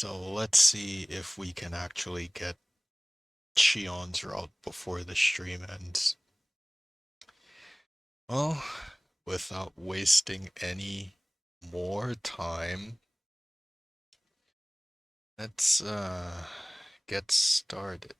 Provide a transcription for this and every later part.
So let's see if we can actually get Shion's route before the stream ends. Well, without wasting any more time, let's get started.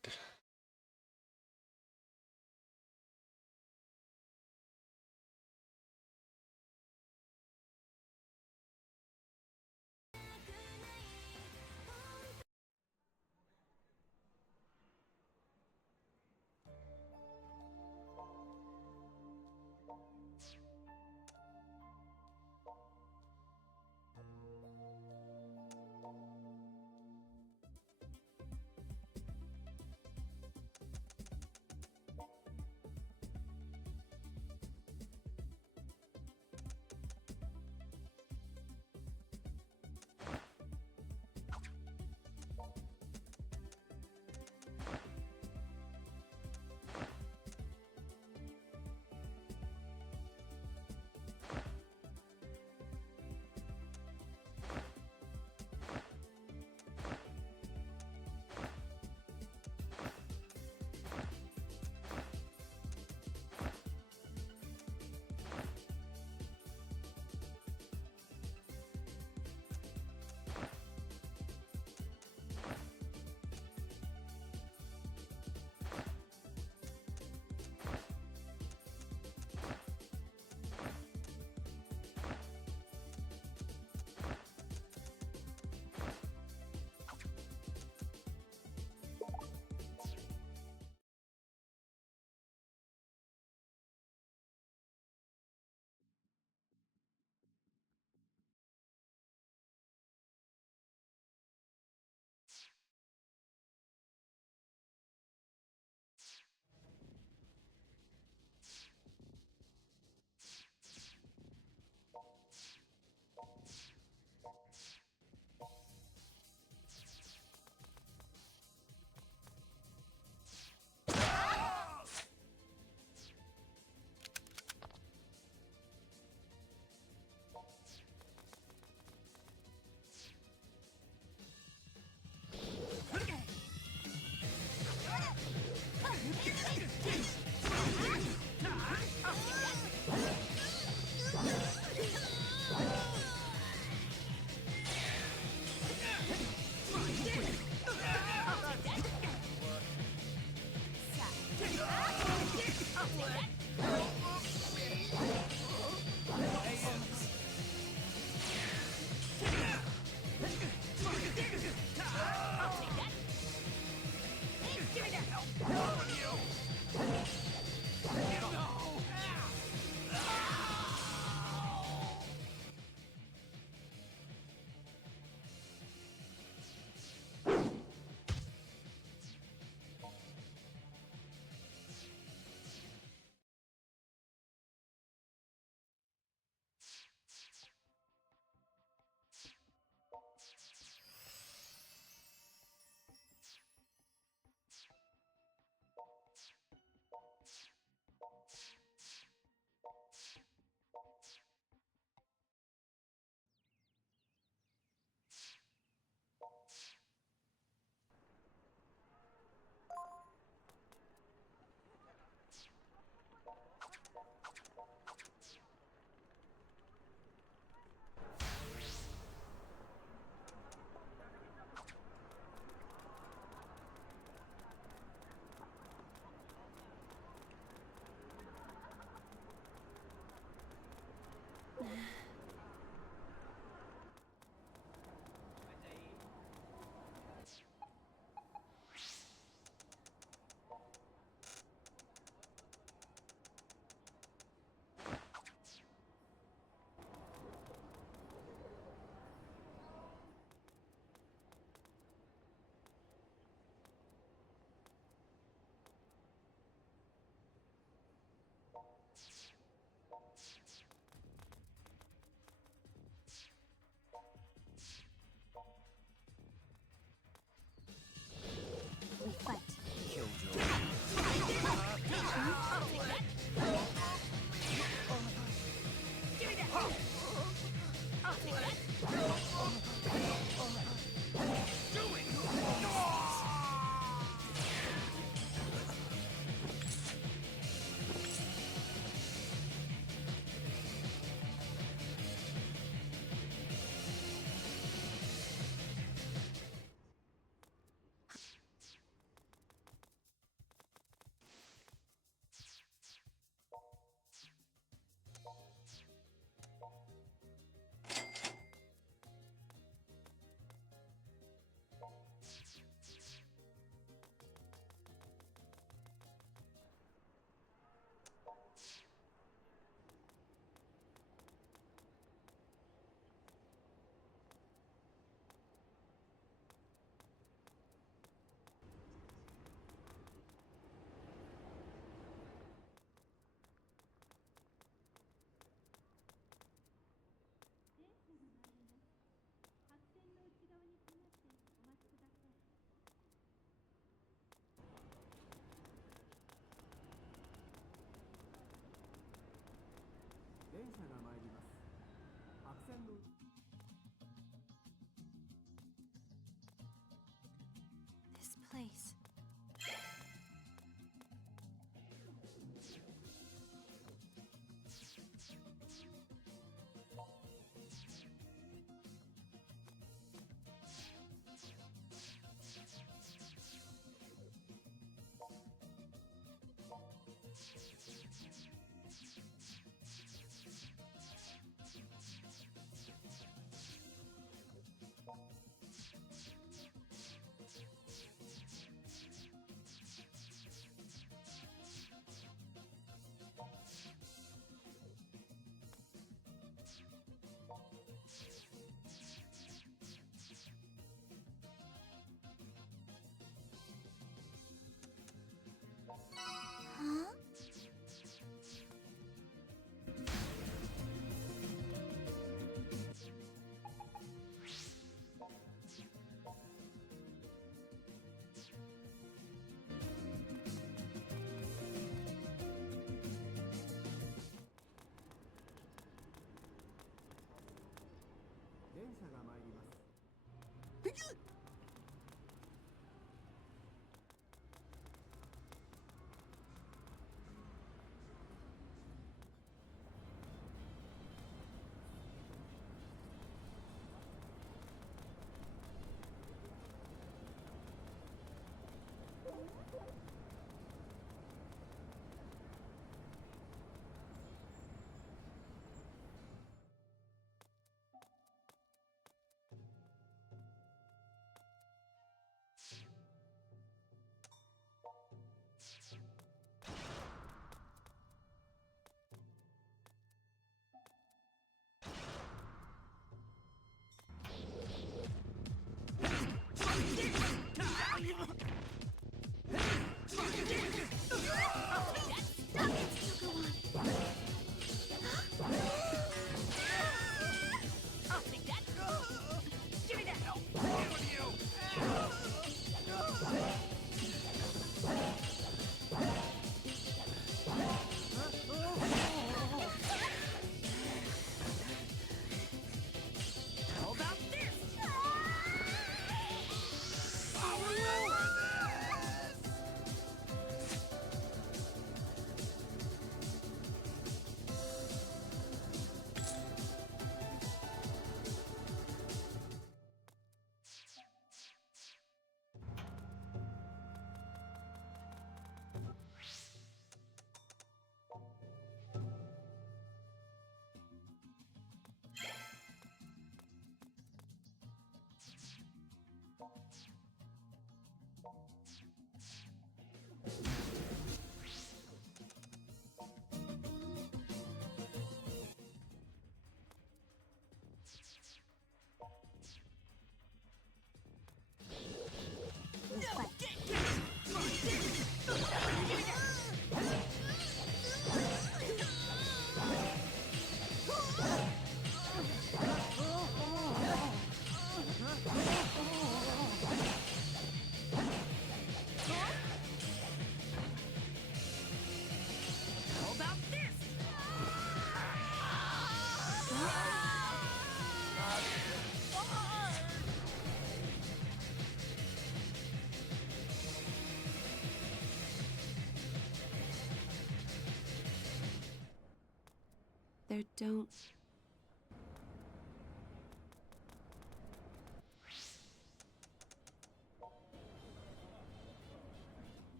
There don't...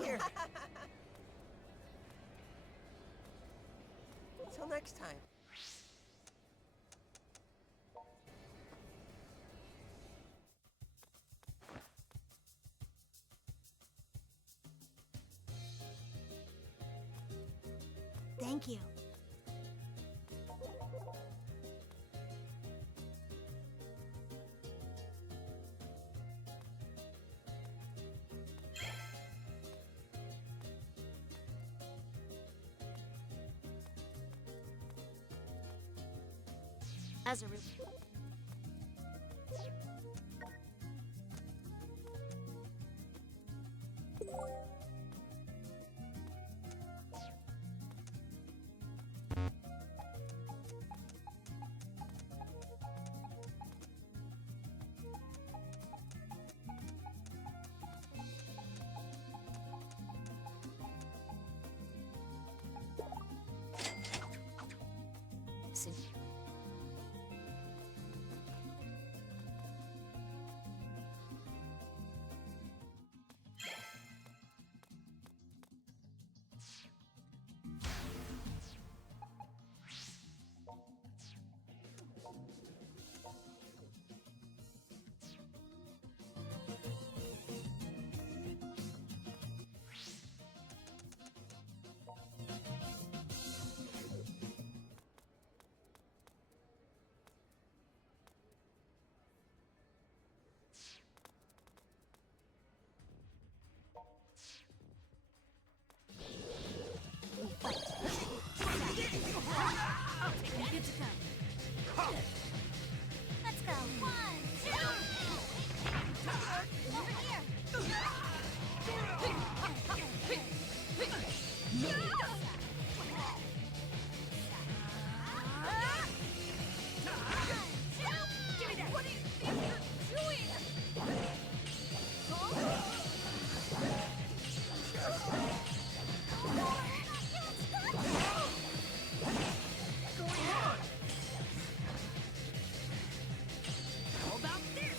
Here. Till next time. Thank you. As a re- Good to go. Let's go. 1, 2. Over here. Give me that. What do you think you're doing? How about this?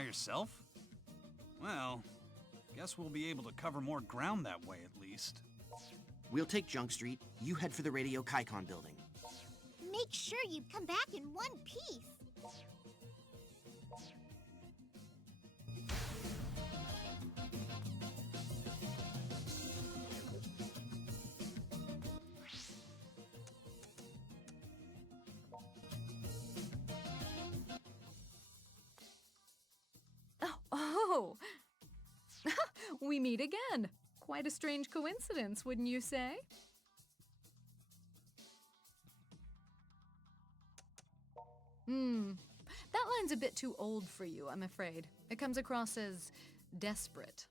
By yourself? Well, guess we'll be able to cover more ground that way at least. We'll take Junk Street. You head for the Radio Kaikon building. Make sure you come back in one piece. Oh, we meet again. Quite a strange coincidence, wouldn't you say? That line's a bit too old for you, I'm afraid. It comes across as desperate.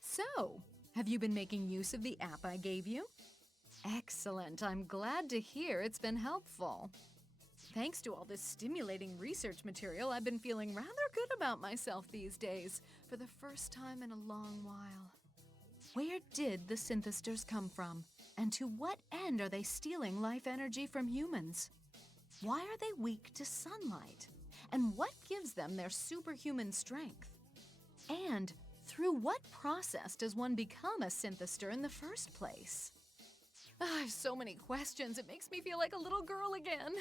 So, have you been making use of the app I gave you? Excellent. I'm glad to hear it's been helpful. Thanks to all this stimulating research material, I've been feeling rather good about myself these days, for the first time in a long while. Where did the synthesters come from? And to what end are they stealing life energy from humans? Why are they weak to sunlight? And what gives them their superhuman strength? And through what process does one become a synthester in the first place? I have so many questions, it makes me feel like a little girl again.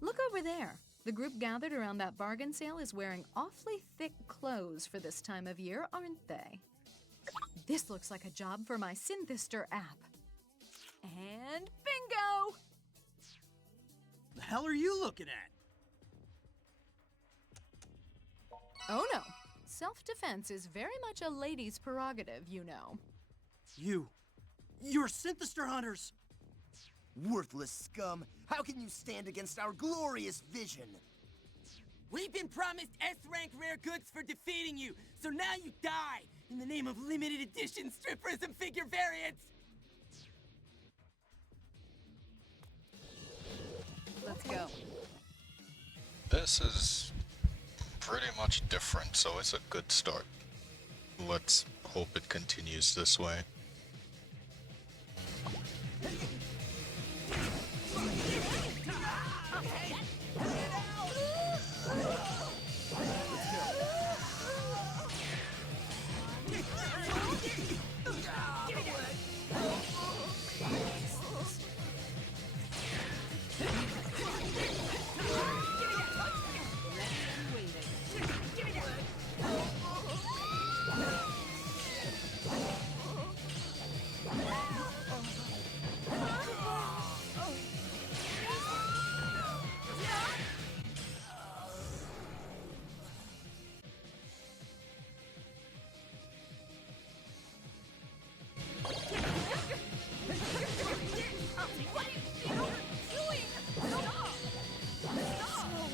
Look over there. The group gathered around that bargain sale is wearing awfully thick clothes for this time of year, aren't they? This looks like a job for my Synthester app. And bingo! The hell are you looking at? Oh no, self-defense is very much a lady's prerogative, you know. You're Synthester hunters! Worthless scum! How can you stand against our glorious vision? We've been promised S-rank rare goods for defeating you, so now you die in the name of limited edition strippers and figure variants! Let's go. This is pretty much different, so it's a good start. Let's hope it continues this way. What are you doing? Stop! Stop!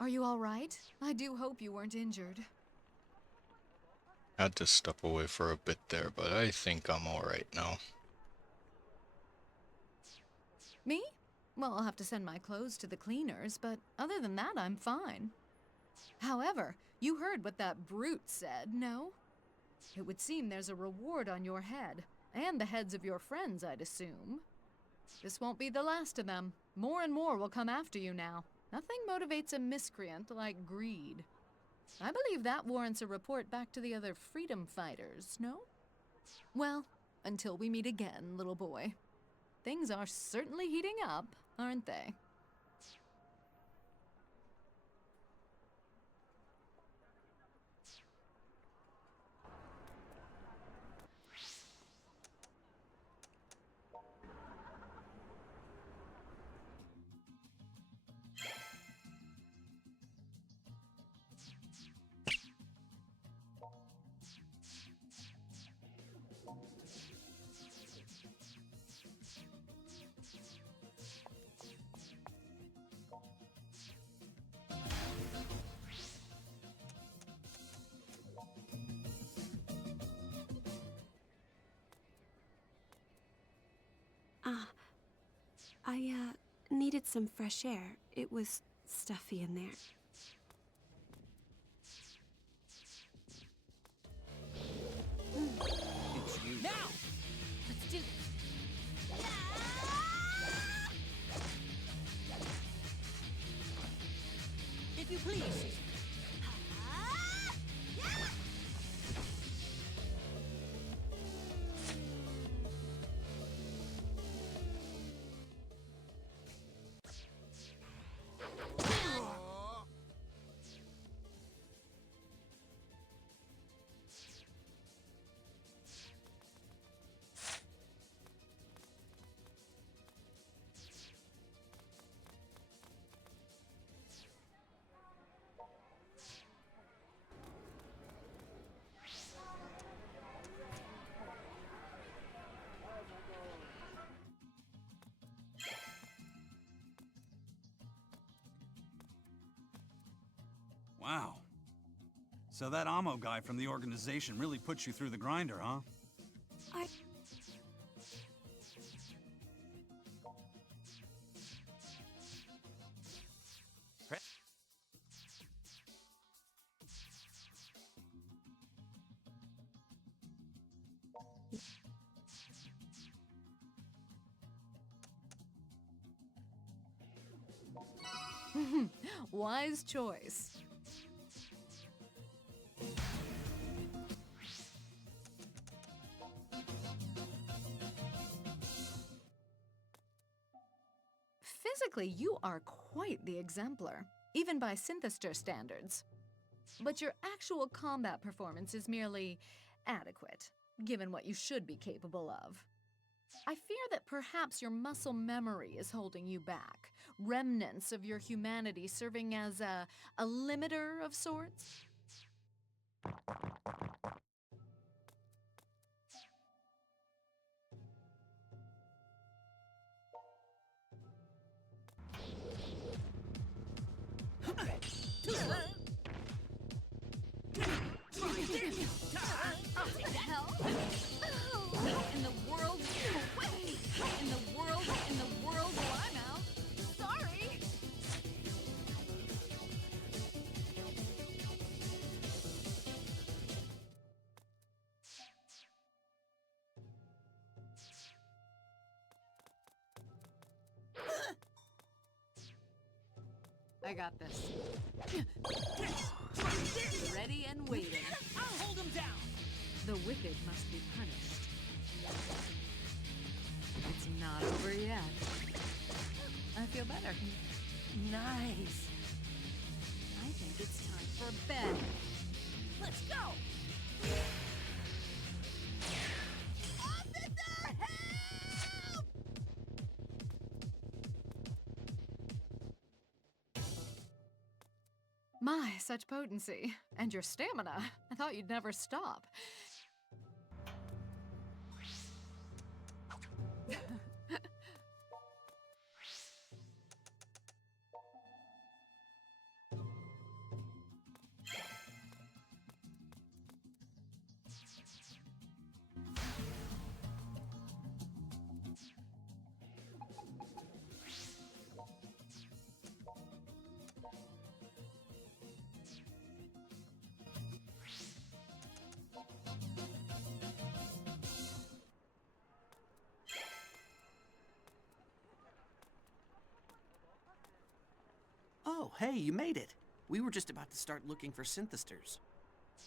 Are you all right? I do hope you weren't injured. Had to step away for a bit there, but I think I'm alright now. Me? Well, I'll have to send my clothes to the cleaners, but other than that, I'm fine. However, you heard what that brute said, no? It would seem there's a reward on your head, and the heads of your friends, I'd assume. This won't be the last of them. More and more will come after you now. Nothing motivates a miscreant like greed. I believe that warrants a report back to the other freedom fighters, no? Well, until we meet again, little boy. Things are certainly heating up, aren't they? I needed some fresh air. It was stuffy in there. So that Amo guy from the organization really put you through the grinder, huh? I... Wise choice. Physically, you are quite the exemplar, even by Synthester standards. But your actual combat performance is merely adequate, given what you should be capable of. I fear that perhaps your muscle memory is holding you back, remnants of your humanity serving as a limiter of sorts. In the world, well, I'm out. Sorry. I got this. Ready and waiting. I'll hold him down! The wicked must be punished. It's not over yet. I feel better. Nice. I think it's time for bed. Let's go! Officer, help! My, such potency. And your stamina. I thought you'd never stop. Oh, hey, you made it. We were just about to start looking for synthesters.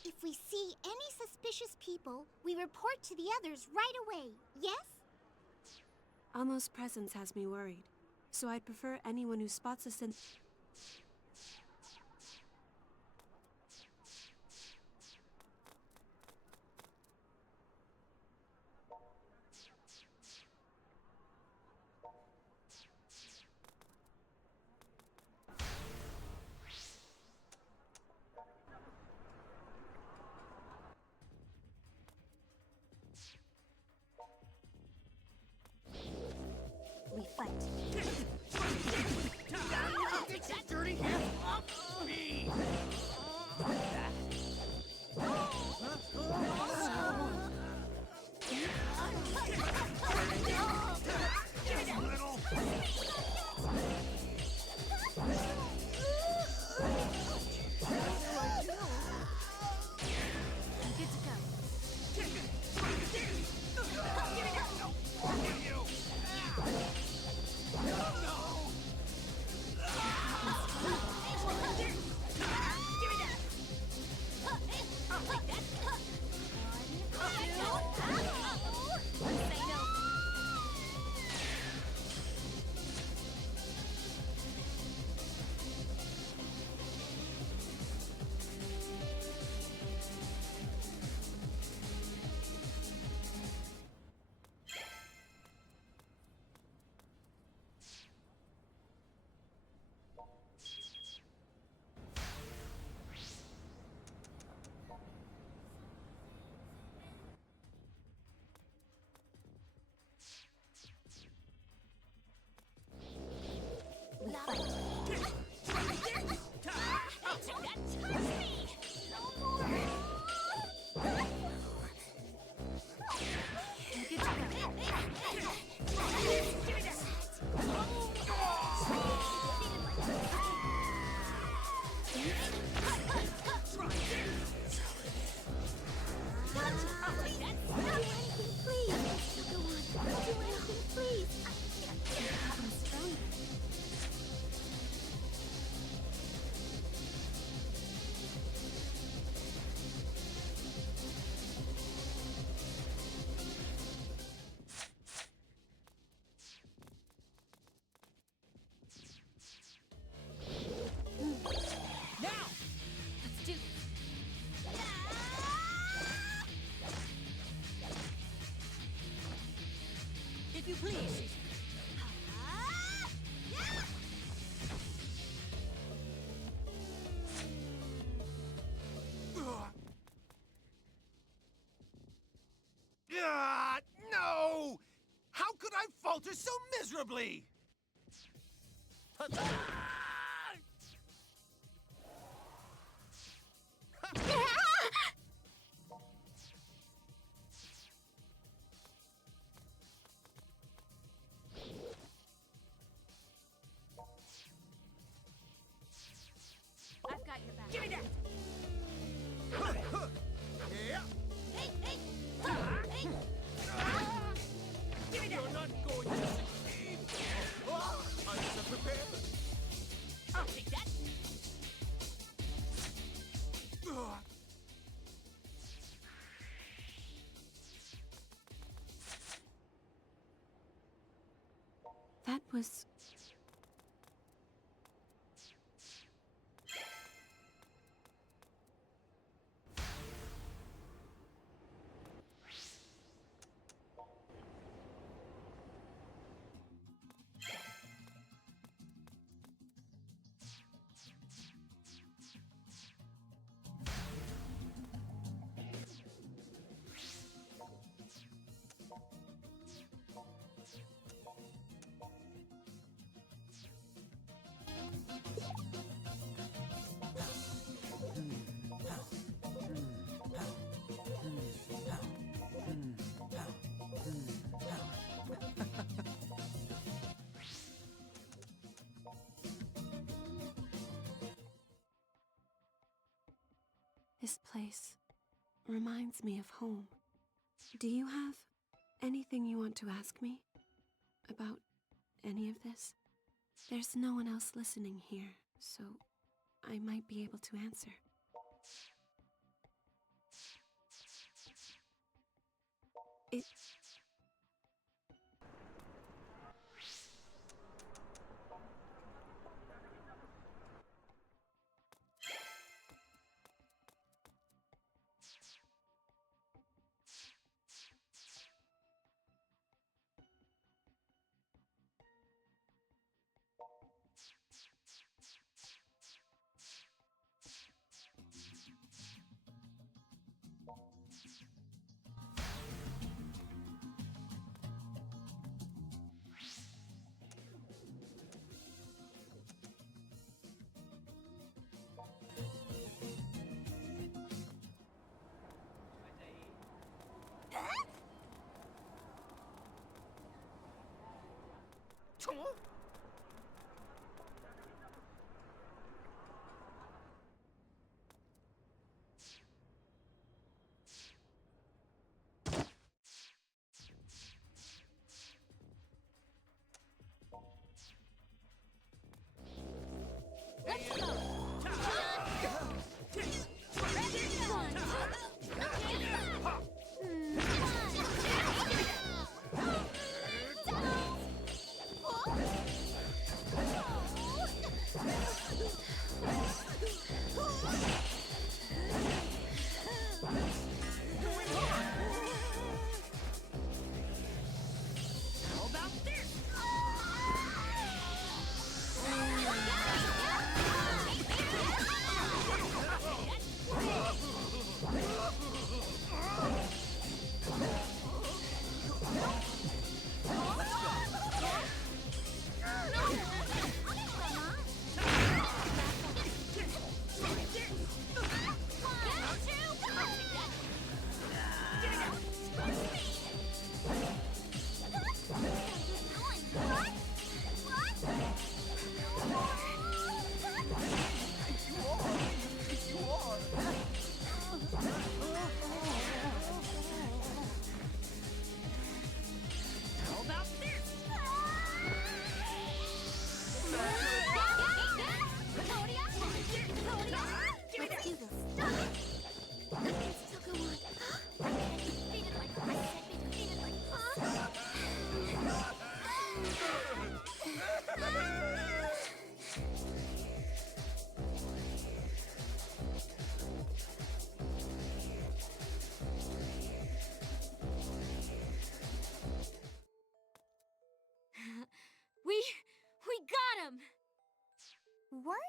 If we see any suspicious people, we report to the others right away, yes? Amo's presence has me worried, so I'd prefer anyone who spots a synth. We fight. Get that dirty hands off me! if you please. No! How could I falter so miserably? I've got your back. Give me that! Yeah. Hey, hey! Hey! Give me that! You're not going to succeed! I'm so prepared! I'll take that. That was... This place reminds me of home. Do you have anything you want to ask me about any of this? There's no one else listening here, so I might be able to answer. It...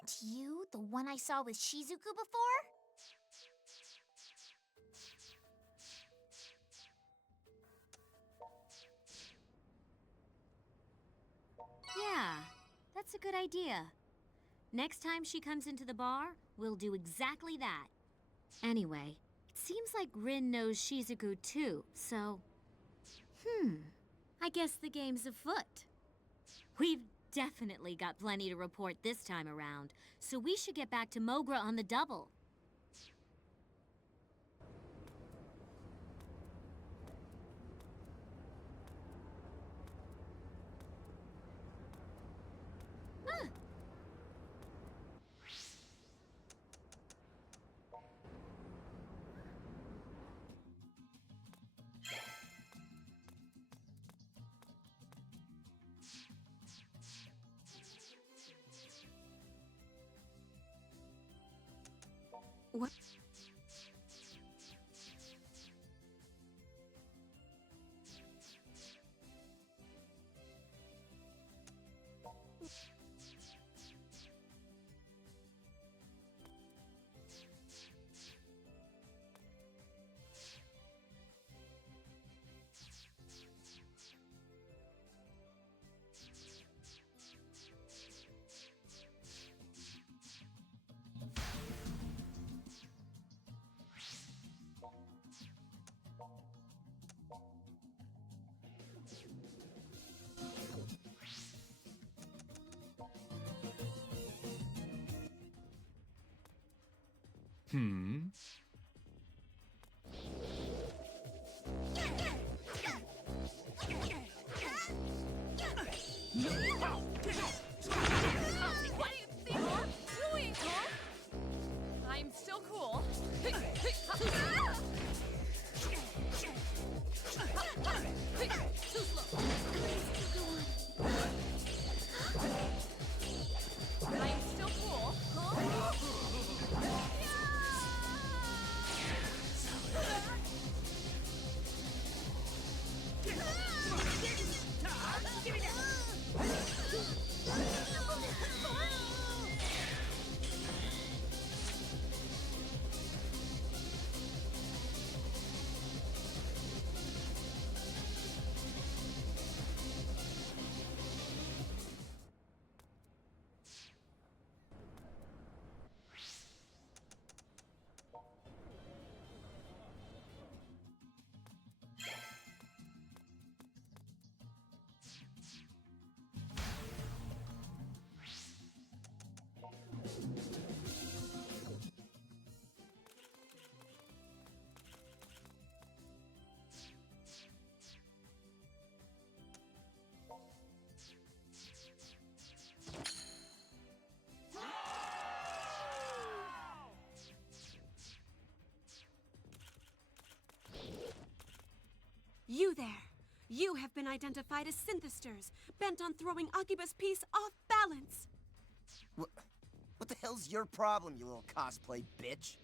aren't you the one I saw with Shizuku before? Yeah, that's a good idea. Next time she comes into the bar, we'll do exactly that. Anyway, it seems like Rin knows Shizuku too, so... I guess the game's afoot. We've definitely got plenty to report this time around, so we should get back to Mogra on the double. What? What do you think you're doing, huh? I'm still cool. Too slow. I'm still cool. You there! You have been identified as synthesters, bent on throwing Akiba's piece off balance! What the hell's your problem, you little cosplay bitch?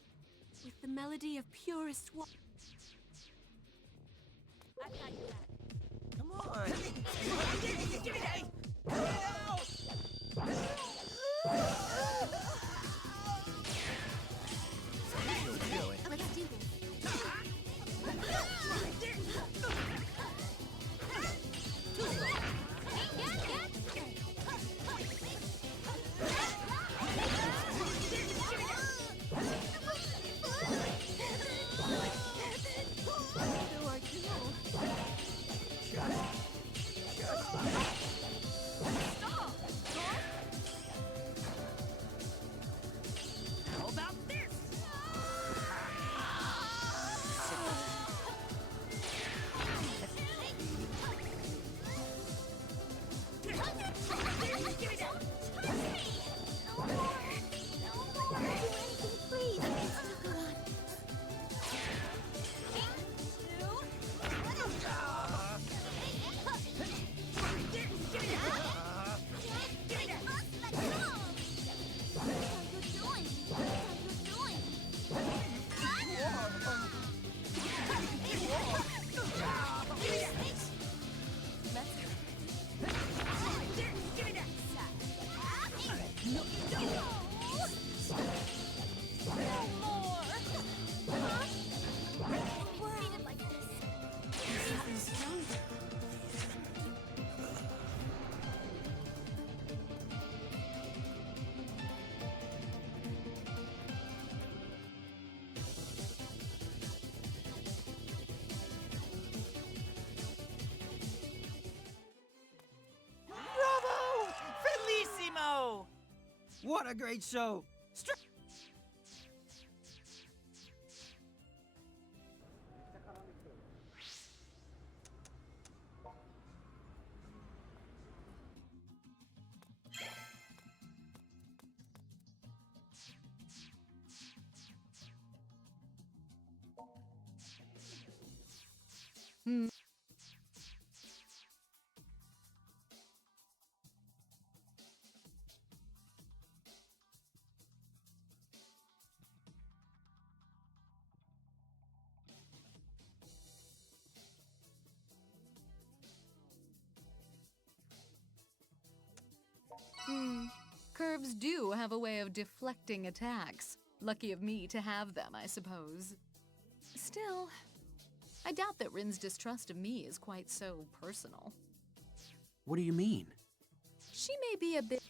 With the melody of purest wa- I've got you back. Come on! Let's do this. What a great show! Curves do have a way of deflecting attacks. Lucky of me to have them, I suppose. Still, I doubt that Rin's distrust of me is quite so personal. What do you mean? She may be a bit...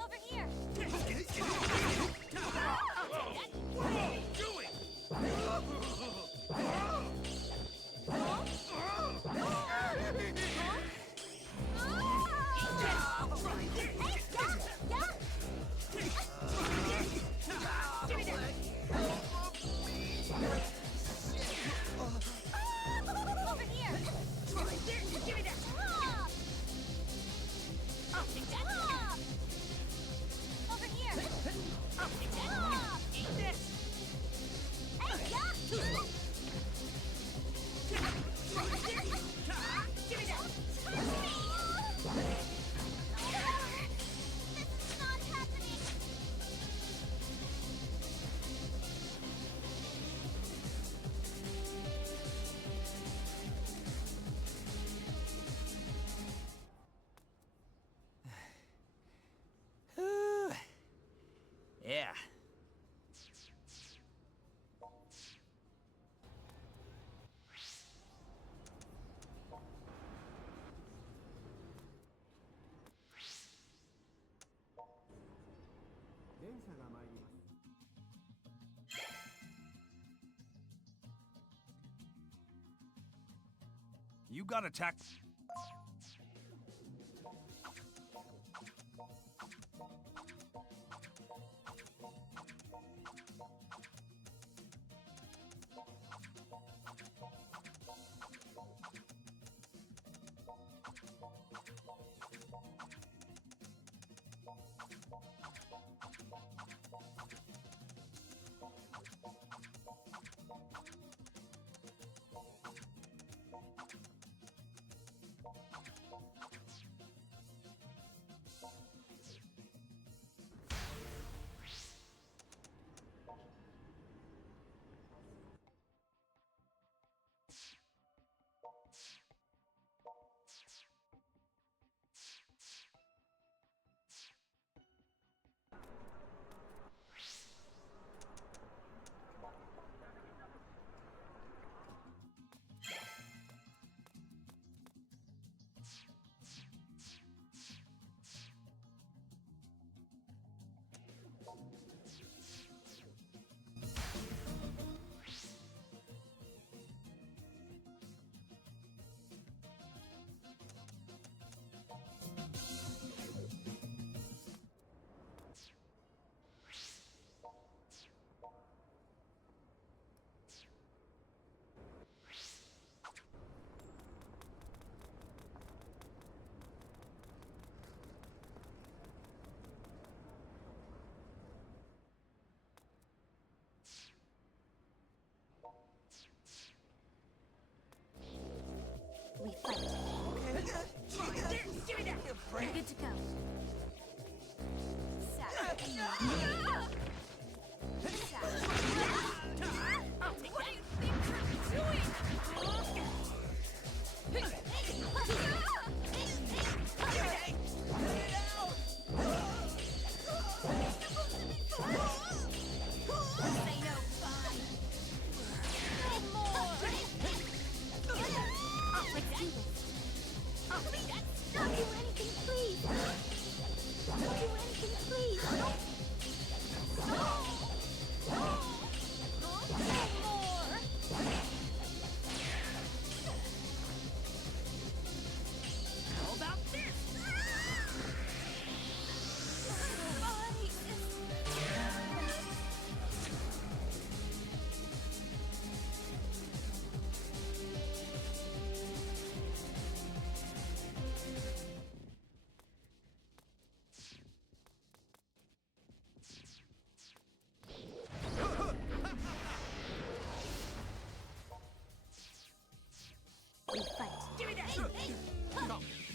Over here! Over here! Give me that! I'll take that! Over here! I'll take that! Eat this! Hey, yeah! Give me that! Touch me! This is not happening! Yeah. You got attacked. We fight. We're good to go. Sap. Sap.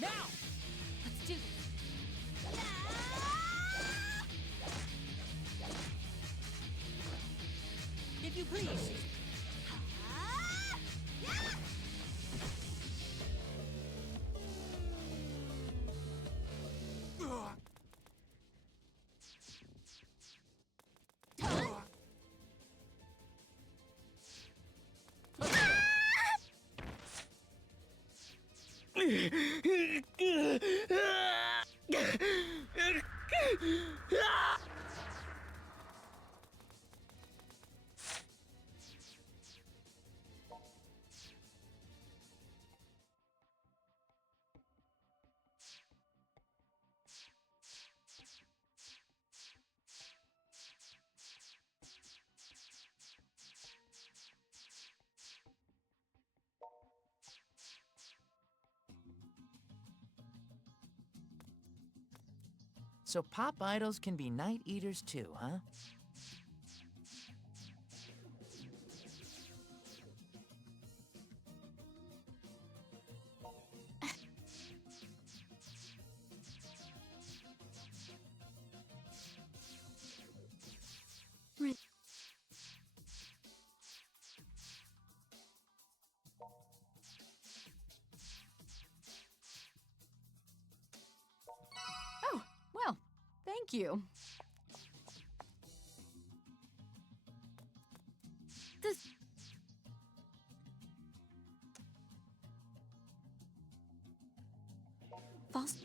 Now! Let's do this. If you please. So pop idols can be night eaters too, huh? Rin. Oh, well, thank you. This. False.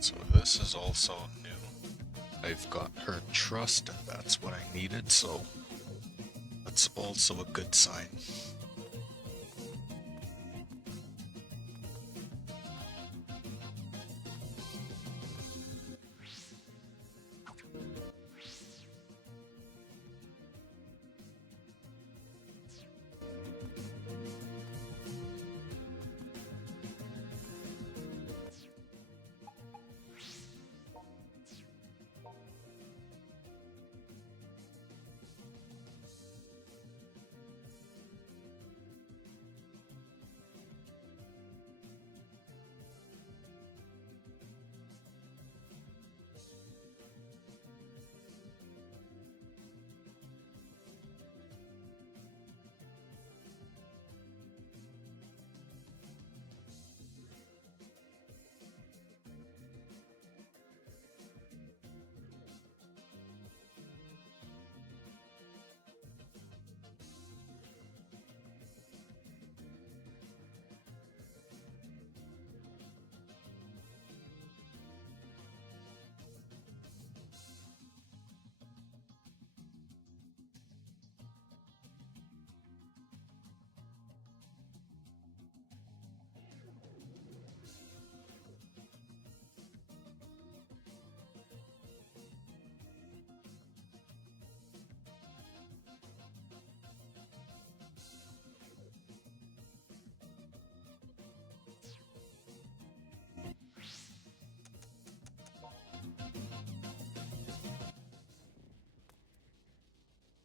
So this is also new. I've got her trust, and that's what I needed, so that's also a good sign.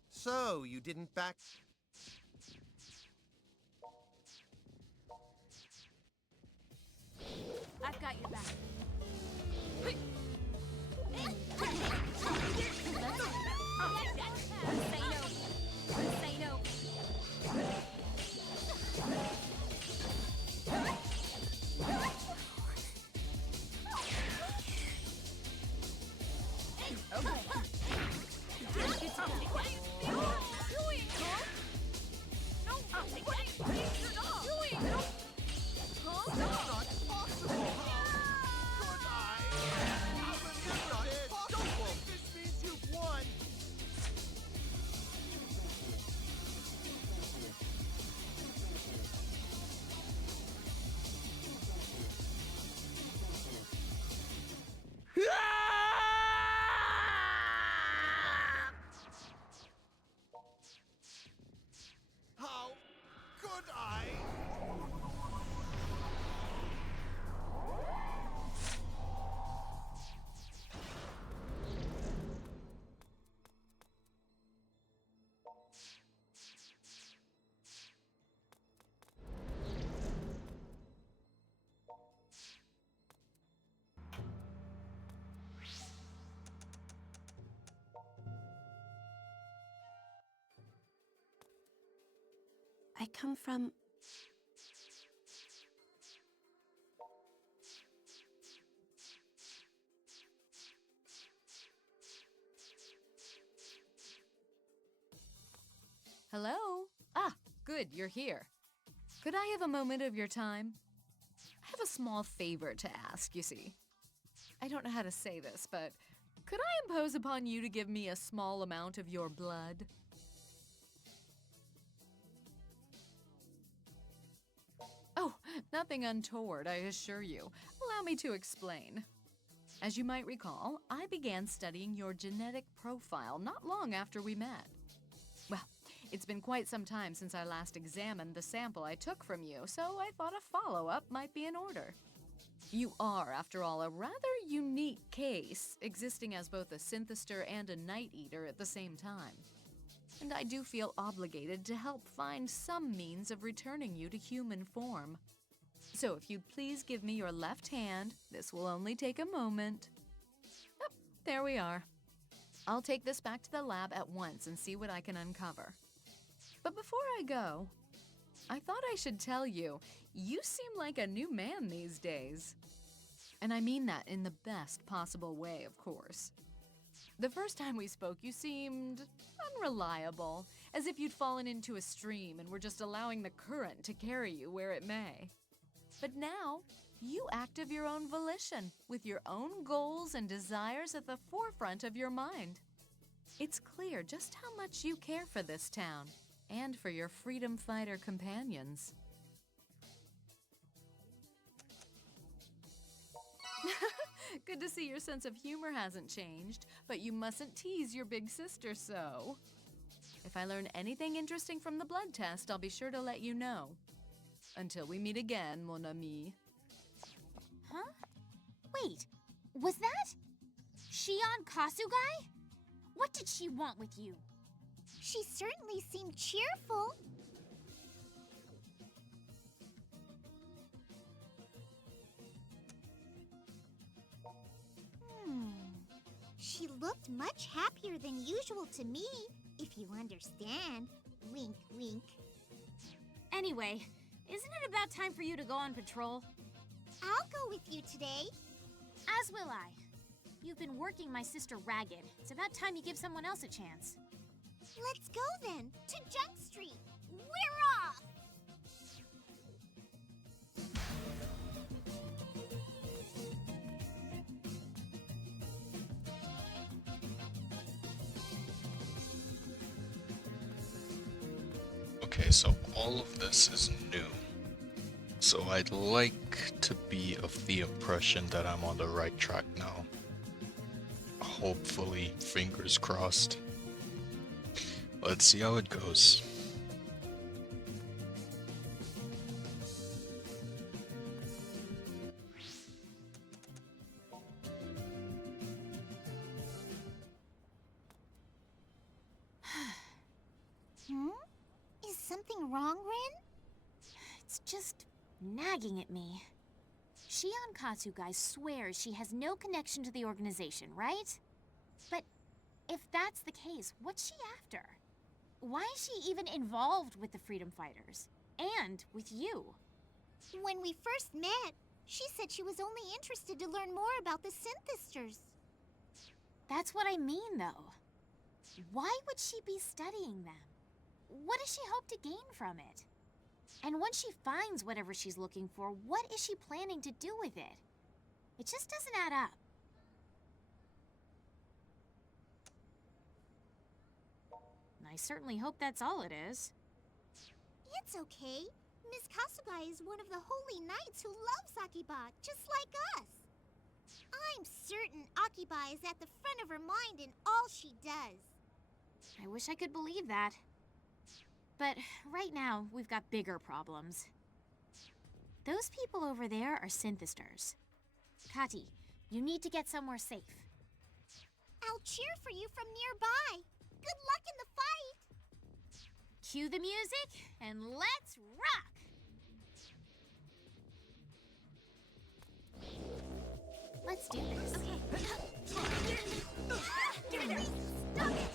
So, you didn't back... I've got your back. Say no. Say no. I come from... Hello? Ah, good, you're here. Could I have a moment of your time? I have a small favor to ask, you see. I don't know how to say this, but could I impose upon you to give me a small amount of your blood? Oh, nothing untoward, I assure you. Allow me to explain. As you might recall, I began studying your genetic profile not long after we met. Well, it's been quite some time since I last examined the sample I took from you, so I thought a follow-up might be in order. You are, after all, a rather unique case, existing as both a synthester and a night eater at the same time. And I do feel obligated to help find some means of returning you to human form. So if you'd please give me your left hand, this will only take a moment. Yep, there we are. I'll take this back to the lab at once and see what I can uncover. But before I go, I thought I should tell you, you seem like a new man these days. And I mean that in the best possible way, of course. The first time we spoke, you seemed unreliable, as if you'd fallen into a stream and were just allowing the current to carry you where it may. But now, you act of your own volition, with your own goals and desires at the forefront of your mind. It's clear just how much you care for this town, and for your freedom fighter companions. Good to see your sense of humor hasn't changed, but you mustn't tease your big sister so. If I learn anything interesting from the blood test, I'll be sure to let you know. Until we meet again, mon ami. Huh? Wait, was that Shion Kasugai? What did she want with you? She certainly seemed cheerful. She looked much happier than usual to me, if you understand. Wink, wink. Anyway, isn't it about time for you to go on patrol? I'll go with you today. As will I. You've been working my sister ragged. It's about time you give someone else a chance. Let's go then, to Junk Street. We're off! Okay, so all of this is new. So I'd like to be of the impression that I'm on the right track now. Hopefully, fingers crossed. Let's see how it goes. Is something wrong, Rin? It's just nagging at me. Shion Katsugai swears she has no connection to the organization, right? But if that's the case, what's she after? Why is she even involved with the Freedom Fighters? And with you? When we first met, she said she was only interested to learn more about the synthesters. That's what I mean, though. Why would she be studying them? What does she hope to gain from it? And once she finds whatever she's looking for, what is she planning to do with it? It just doesn't add up. I certainly hope that's all it is. It's okay. Miss Kasugai is one of the holy knights who loves Akiba, just like us. I'm certain Akiba is at the front of her mind in all she does. I wish I could believe that. But right now, we've got bigger problems. Those people over there are synthesters. Kati, you need to get somewhere safe. I'll cheer for you from nearby. Good luck in the fight! Cue the music, and let's rock! Let's do this. Okay. Please, stop it!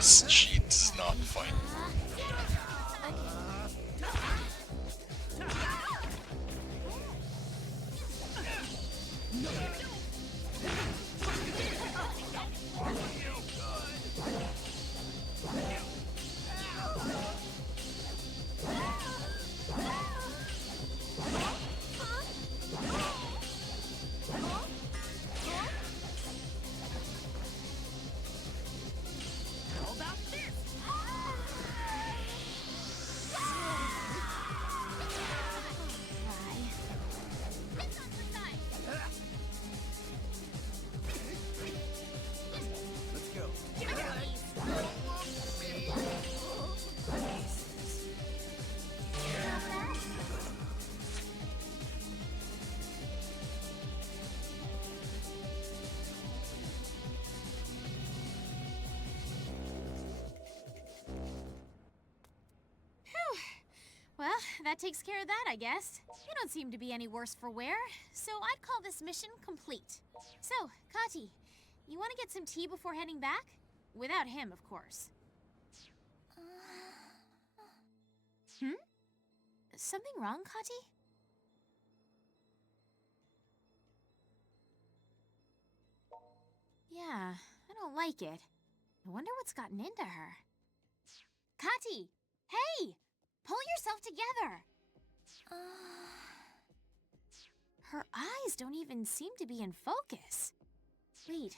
She's not fine. Let's go. Well, that takes care of that, I guess. You don't seem to be any worse for wear, so I'd call this mission complete. So, Kati, you want to get some tea before heading back? Without him, of course. Something wrong, Kati? Yeah, I don't like it. I wonder what's gotten into her. Kati! Hey! Pull yourself together! Her eyes don't even seem to be in focus. Wait,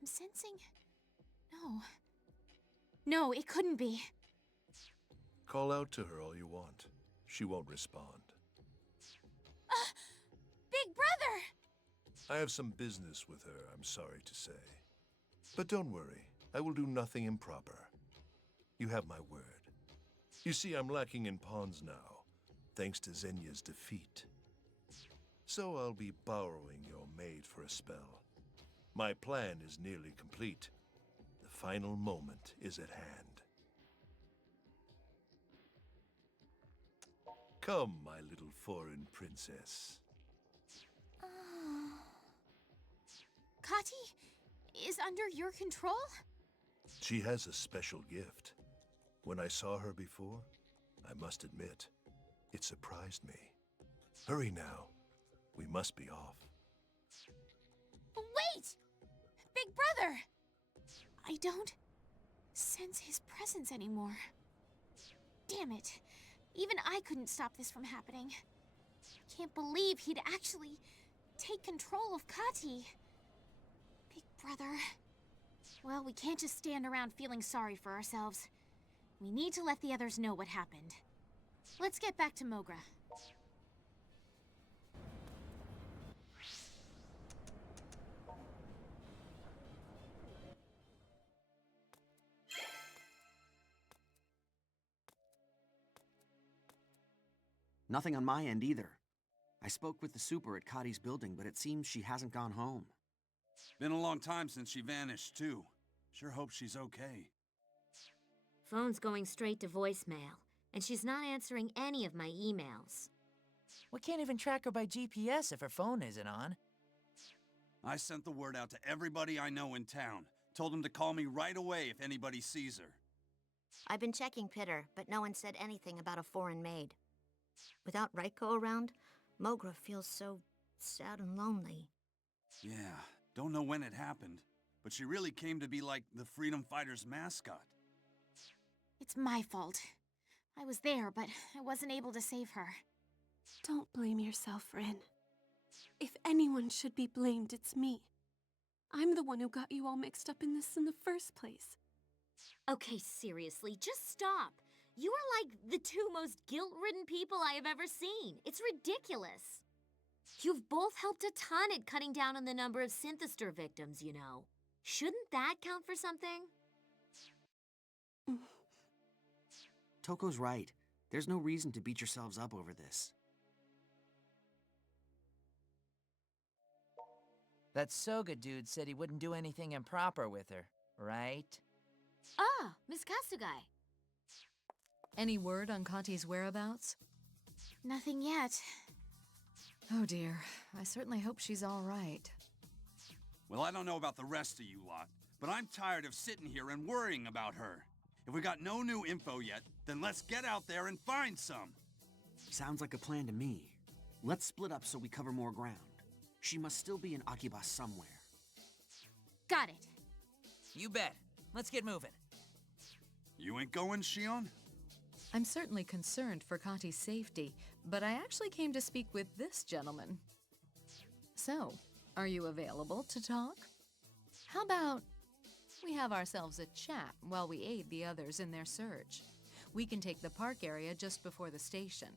I'm sensing... No. No, it couldn't be. Call out to her all you want. She won't respond. Big brother! I have some business with her, I'm sorry to say. But don't worry, I will do nothing improper. You have my word. You see, I'm lacking in pawns now, thanks to Zenya's defeat. So I'll be borrowing your maid for a spell. My plan is nearly complete. The final moment is at hand. Come, my little foreign princess. Kati is under your control? She has a special gift. When I saw her before, I must admit, it surprised me. Hurry now. We must be off. Wait! Big brother! I don't sense his presence anymore. Damn it. Even I couldn't stop this from happening. Can't believe he'd actually take control of Kati. Big brother. Well, we can't just stand around feeling sorry for ourselves. We need to let the others know what happened. Let's get back to Mogra. Nothing on my end either. I spoke with the super at Kati's building, but it seems she hasn't gone home. Been a long time since she vanished, too. Sure hope she's okay. Phone's going straight to voicemail, and she's not answering any of my emails. We can't even track her by GPS if her phone isn't on. I sent the word out to everybody I know in town. Told them to call me right away if anybody sees her. I've been checking Pitter, but no one said anything about a foreign maid. Without Raiko around, Mogra feels so sad and lonely. Yeah, don't know when it happened, but she really came to be like the Freedom Fighters mascot. It's my fault. I was there, but I wasn't able to save her. Don't blame yourself, Rin. If anyone should be blamed, it's me. I'm the one who got you all mixed up in this in the first place. Okay, seriously, just stop. You are like the two most guilt-ridden people I have ever seen. It's ridiculous. You've both helped a ton at cutting down on the number of Synthestor victims, you know. Shouldn't that count for something? Toko's right. There's no reason to beat yourselves up over this. That Soga dude said he wouldn't do anything improper with her, right? Ah, Miss Kasugai. Any word on Kati's whereabouts? Nothing yet. Oh dear. I certainly hope she's all right. Well, I don't know about the rest of you lot, but I'm tired of sitting here and worrying about her. If we got no new info yet, then let's get out there and find some. Sounds like a plan to me. Let's split up so we cover more ground. She must still be in Akiba somewhere. Got it. You bet. Let's get moving. You ain't going, Shion? I'm certainly concerned for Kati's safety, but I actually came to speak with this gentleman. So, are you available to talk? How about we have ourselves a chat while we aid the others in their search? We can take the park area just before the station.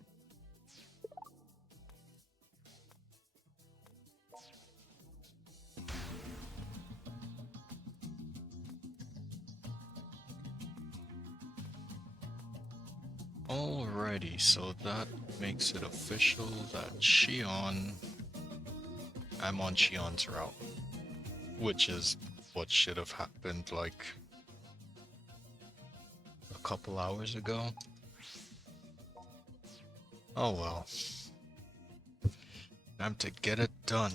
Alrighty, so that makes it official that Shion... I'm on Shion's route. Which is what should have happened like... a couple hours ago. Oh well. Time to get it done.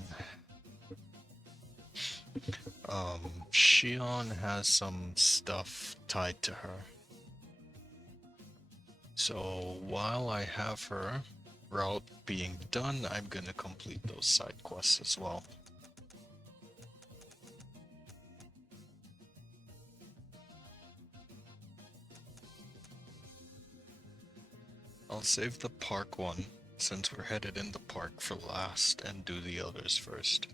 Shion has some stuff tied to her. So while I have her route being done, I'm gonna complete those side quests as well. I'll save the park one, since we're headed in the park for last, and do the others first.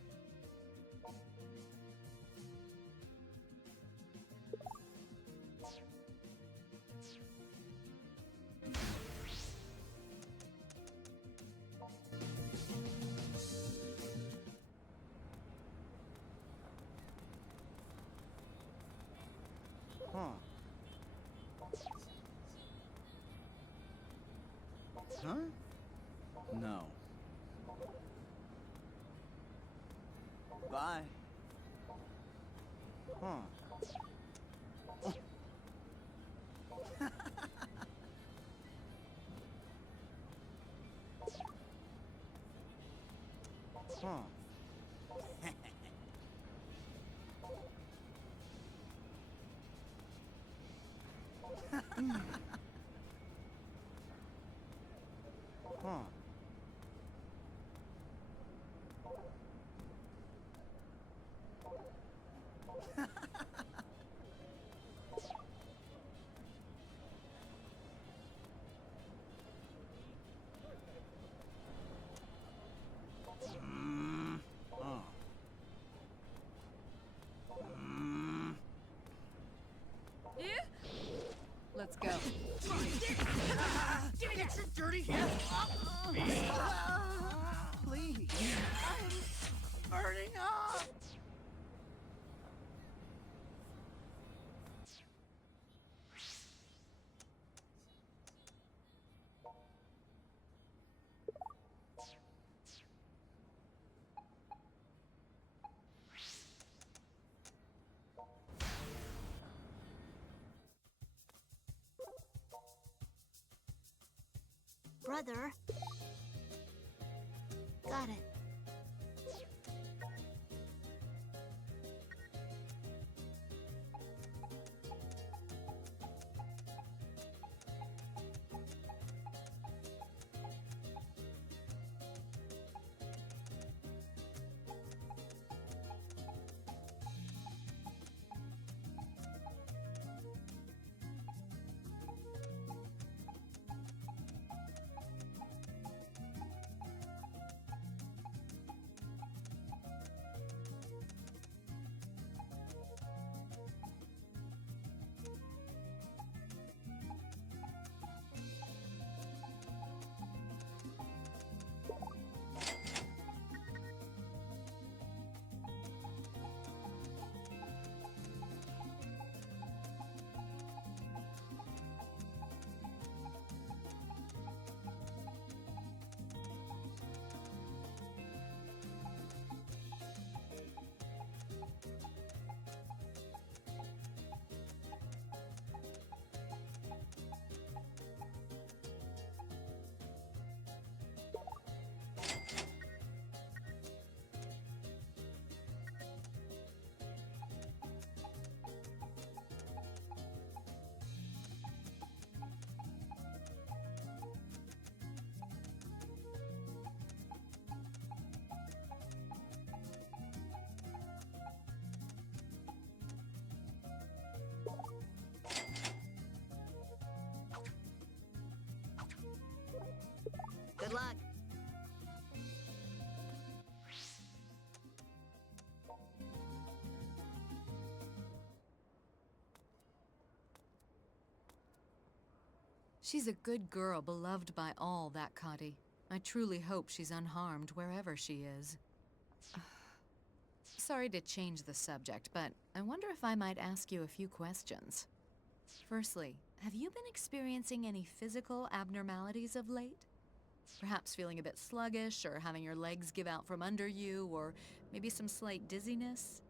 Huh? No. Bye. Huh. Huh. Huh. Let's go. Give me that trick, dirty! Please. I'm burning up! Brother. Got it. She's a good girl, beloved by all, that Kati. I truly hope she's unharmed wherever she is. Sorry to change the subject, but I wonder if I might ask you a few questions. Firstly, have you been experiencing any physical abnormalities of late? Perhaps feeling a bit sluggish, or having your legs give out from under you, or maybe some slight dizziness?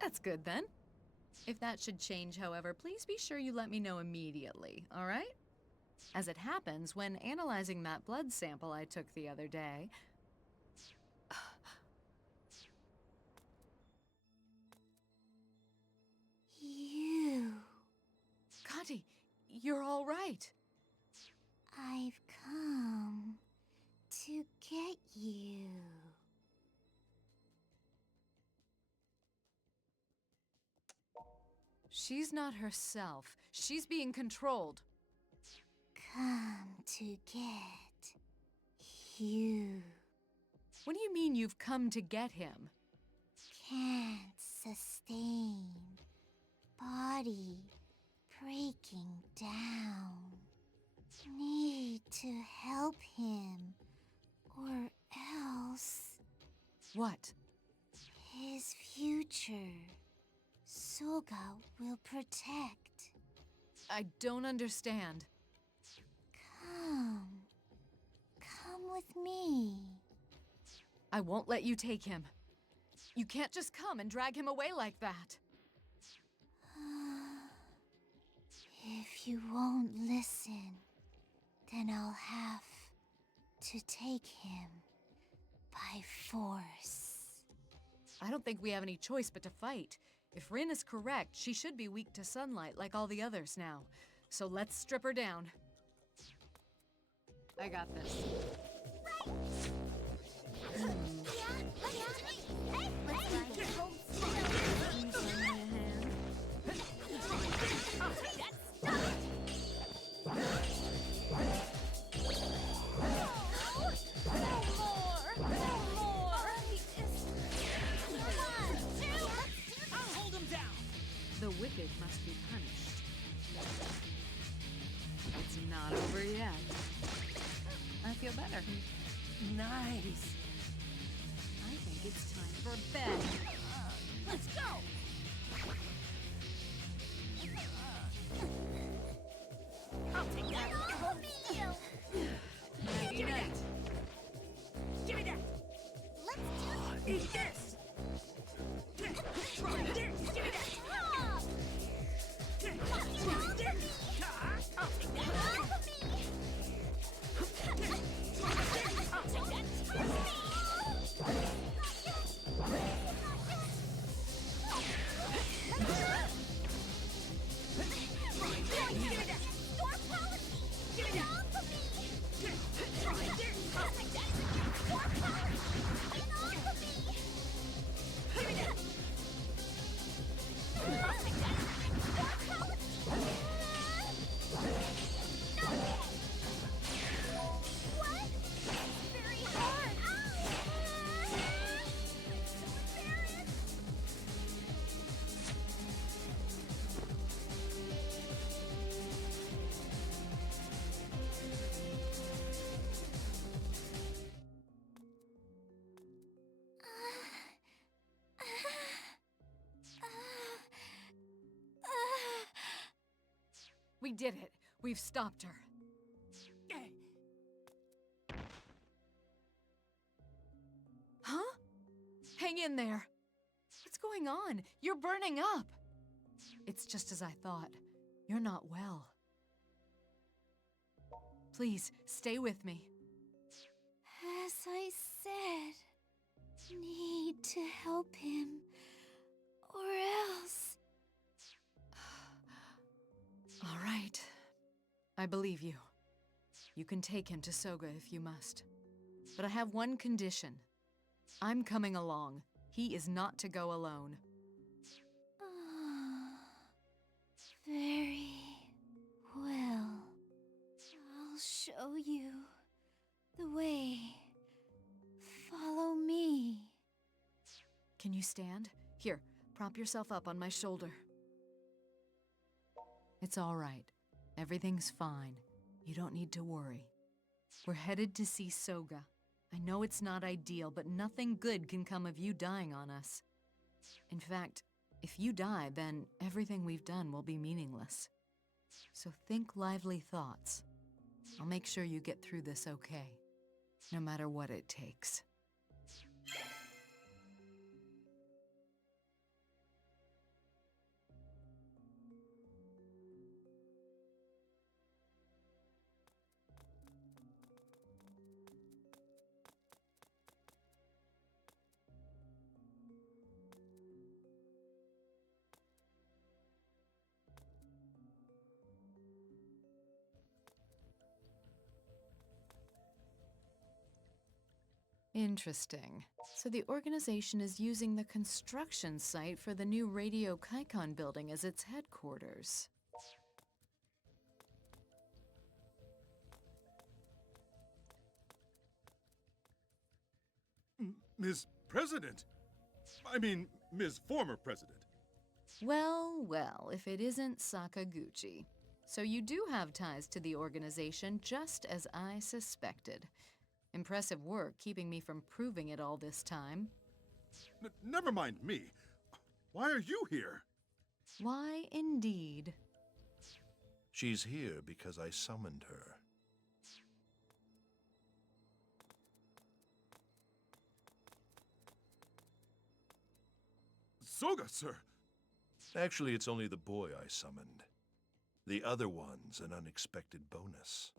That's good then. If that should change, however, please be sure you let me know immediately, all right? As it happens, when analyzing that blood sample I took the other day... You. Kati, you're all right. I've come to get you. She's not herself. She's being controlled. Come to get you. What do you mean you've come to get him? Can't sustain. Body breaking down. Need to help him, or else What? his future Soga will protect. I don't understand. Come. Come with me. I won't let you take him. You can't just come and drag him away like that. If you won't listen, then I'll have to take him by force. I don't think we have any choice but to fight. If Rin is correct, she should be weak to sunlight like all the others now. So let's strip her down. I got this. The wicked must be punished. It's not over yet. I feel better. Nice. I think it's time for bed. Let's go! I'll take that. Nighty night. Give me that. Let's do Eat this. Try this. Give me that. I'll take that. I'll take that. We did it. We've stopped her. Huh? Hang in there. What's going on? You're burning up. It's just as I thought. You're not well. Please, stay with me. As I said, need to help him, or else. All right. I believe you. You can take him to Soga if you must. But I have one condition. I'm coming along. He is not to go alone. Very well. I'll show you the way. Follow me. Can you stand? Here, prop yourself up on my shoulder. It's all right. Everything's fine. You don't need to worry. We're headed to see Soga. I know it's not ideal, but nothing good can come of you dying on us. In fact, if you die, then everything we've done will be meaningless. So think lively thoughts. I'll make sure you get through this okay, no matter what it takes. Interesting. So the organization is using the construction site for the new Radio Kaikon building as its headquarters. Ms. President! I mean, Ms. Former President. Well, well, if it isn't Sakaguchi. So you do have ties to the organization, just as I suspected. Impressive work keeping me from proving it all this time. Never mind me. Why are you here? Why, indeed. She's here because I summoned her. Soga, sir! Actually, it's only the boy I summoned. The other one's an unexpected bonus.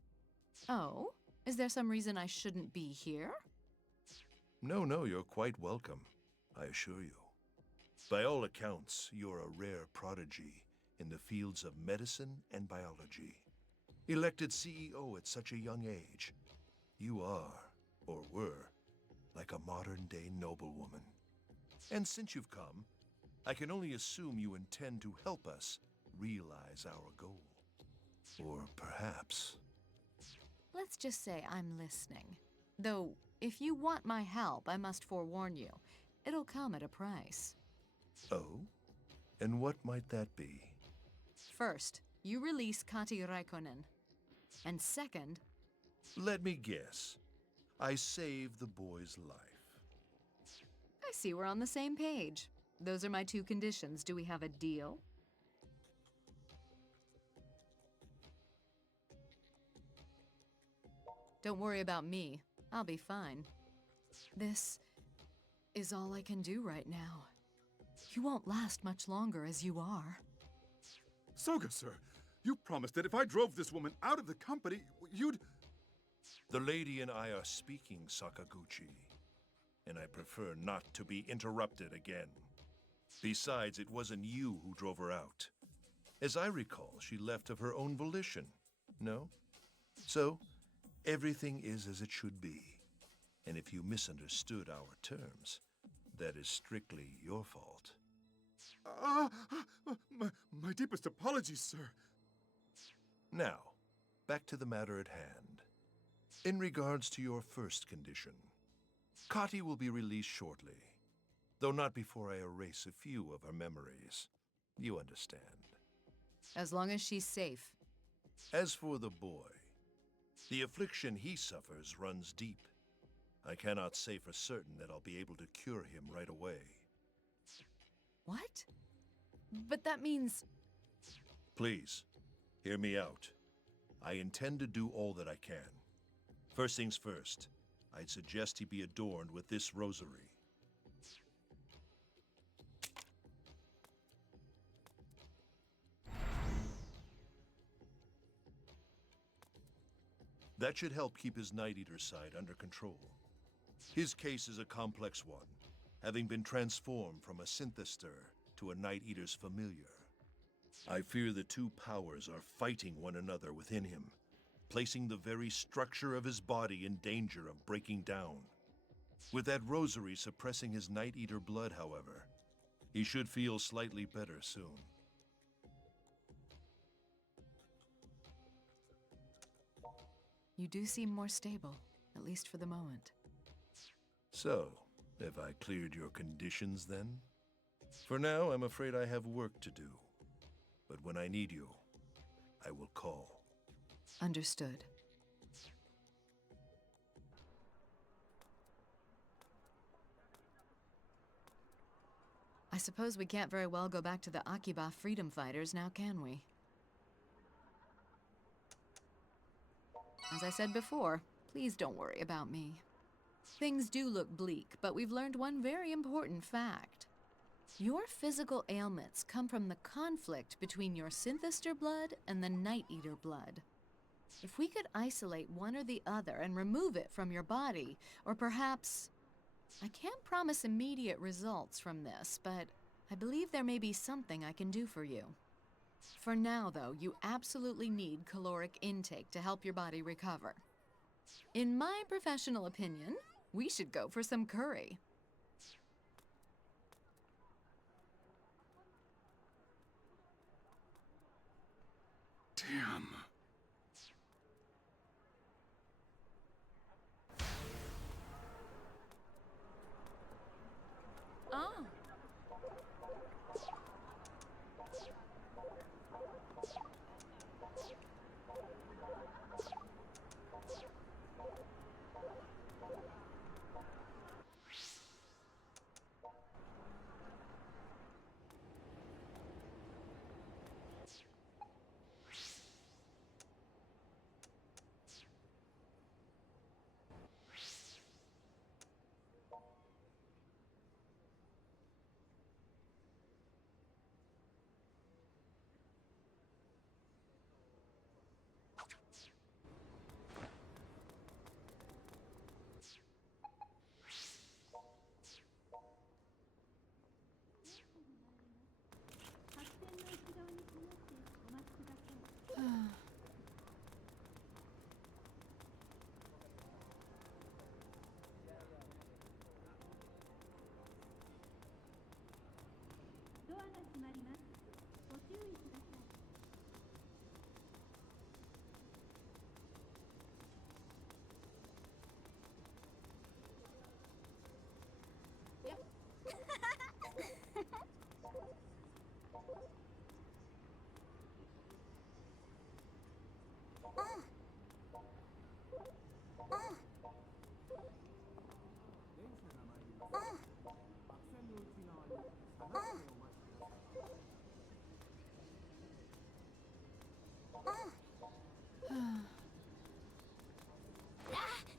Oh? Is there some reason I shouldn't be here? No, you're quite welcome, I assure you. By all accounts, you're a rare prodigy in the fields of medicine and biology. Elected CEO at such a young age, you are, or were, like a modern-day noblewoman. And since you've come, I can only assume you intend to help us realize our goal. Or perhaps... Let's just say I'm listening. Though, if you want my help, I must forewarn you. It'll come at a price. Oh? And what might that be? First, you release Kati Raikkonen. And second... Let me guess. I save the boy's life. I see we're on the same page. Those are my two conditions. Do we have a deal? Don't worry about me. I'll be fine. This is all I can do right now. You won't last much longer as you are. Soga, sir, you promised that if I drove this woman out of the company, you'd... The lady and I are speaking, Sakaguchi. And I prefer not to be interrupted again. Besides, it wasn't you who drove her out. As I recall, she left of her own volition. No? So, everything is as it should be. And if you misunderstood our terms, that is strictly your fault. My deepest apologies, sir. Now, back to the matter at hand. In regards to your first condition, Kati will be released shortly, though not before I erase a few of her memories. You understand. As long as she's safe. As for the boy, the affliction he suffers runs deep. I cannot say for certain that I'll be able to cure him right away. What? But that means... Please, hear me out. I intend to do all that I can. First things first, I'd suggest he be adorned with this rosary. That should help keep his Night Eater side under control. His case is a complex one, having been transformed from a synthester to a Night Eater's familiar. I fear the two powers are fighting one another within him, placing the very structure of his body in danger of breaking down. With that rosary suppressing his Night Eater blood, however, he should feel slightly better soon. You do seem more stable, at least for the moment. So, have I cleared your conditions then? For now, I'm afraid I have work to do. But when I need you, I will call. Understood. I suppose we can't very well go back to the Akiba freedom fighters now, can we? As I said before, please don't worry about me. Things do look bleak, but we've learned one very important fact. Your physical ailments come from the conflict between your Synthester blood and the Night Eater blood. If we could isolate one or the other and remove it from your body, or perhaps... I can't promise immediate results from this, but I believe there may be something I can do for you. For now, though, you absolutely need caloric intake to help your body recover. In my professional opinion, we should go for some curry. Damn.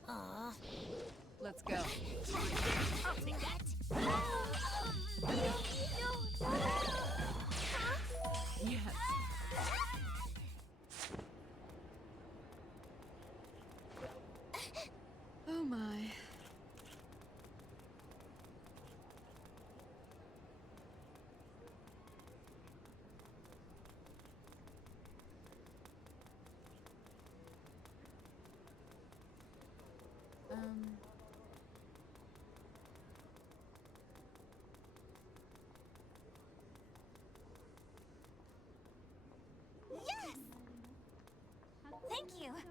Ah. Let's go. I'll take that. Yes. Oh my. Yes! Thank you. Yes!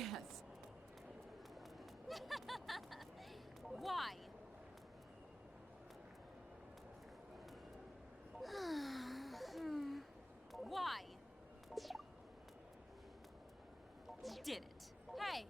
Yes. Why? Why? Did it. Hey.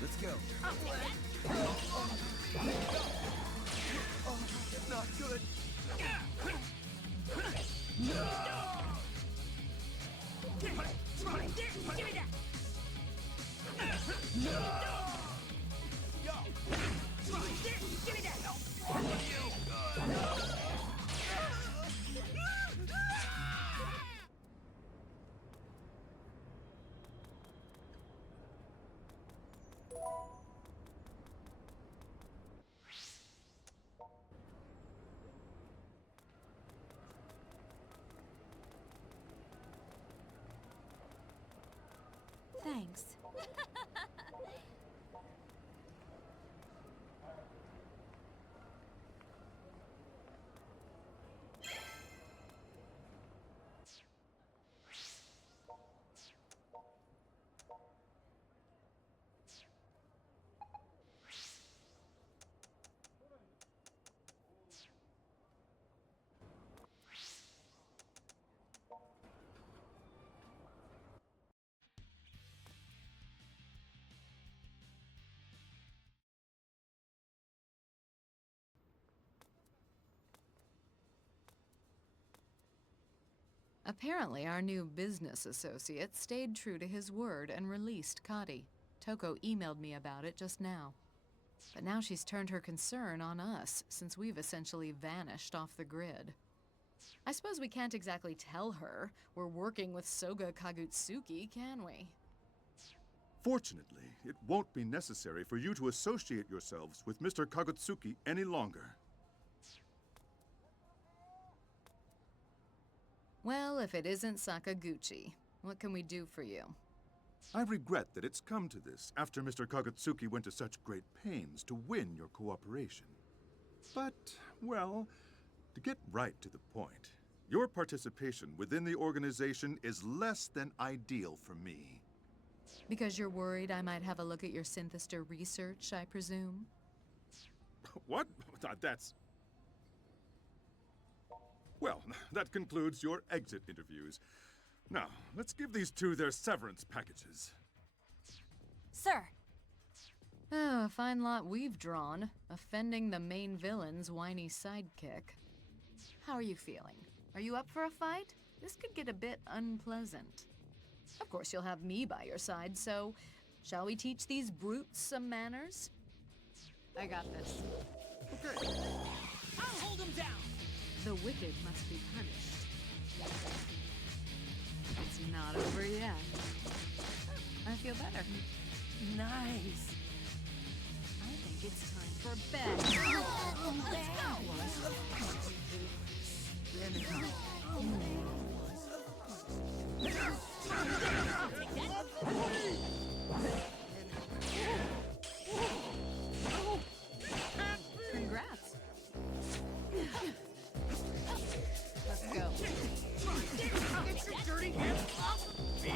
Let's go. Not good. Thanks. Apparently, our new business associate stayed true to his word and released Kadi. Toko emailed me about it just now. But now she's turned her concern on us, since we've essentially vanished off the grid. I suppose we can't exactly tell her we're working with Soga Kagutsuki, can we? Fortunately, it won't be necessary for you to associate yourselves with Mr. Kagutsuki any longer. Well, if it isn't Sakaguchi, what can we do for you? I regret that it's come to this after Mr. Kagutsuki went to such great pains to win your cooperation. But, well, to get right to the point, your participation within the organization is less than ideal for me. Because you're worried I might have a look at your Synthester research, I presume? What? That's... Well, that concludes your exit interviews. Now, let's give these two their severance packages. Sir. Oh, a fine lot we've drawn, offending the main villain's whiny sidekick. How are you feeling? Are you up for a fight? This could get a bit unpleasant. Of course, you'll have me by your side, so shall we teach these brutes some manners? I got this. Okay. I'll hold him down! The wicked must be punished. It's not over yet. I feel better. Nice. I think it's time for bed. Congrats. Let's go. Get your dirty hands off me!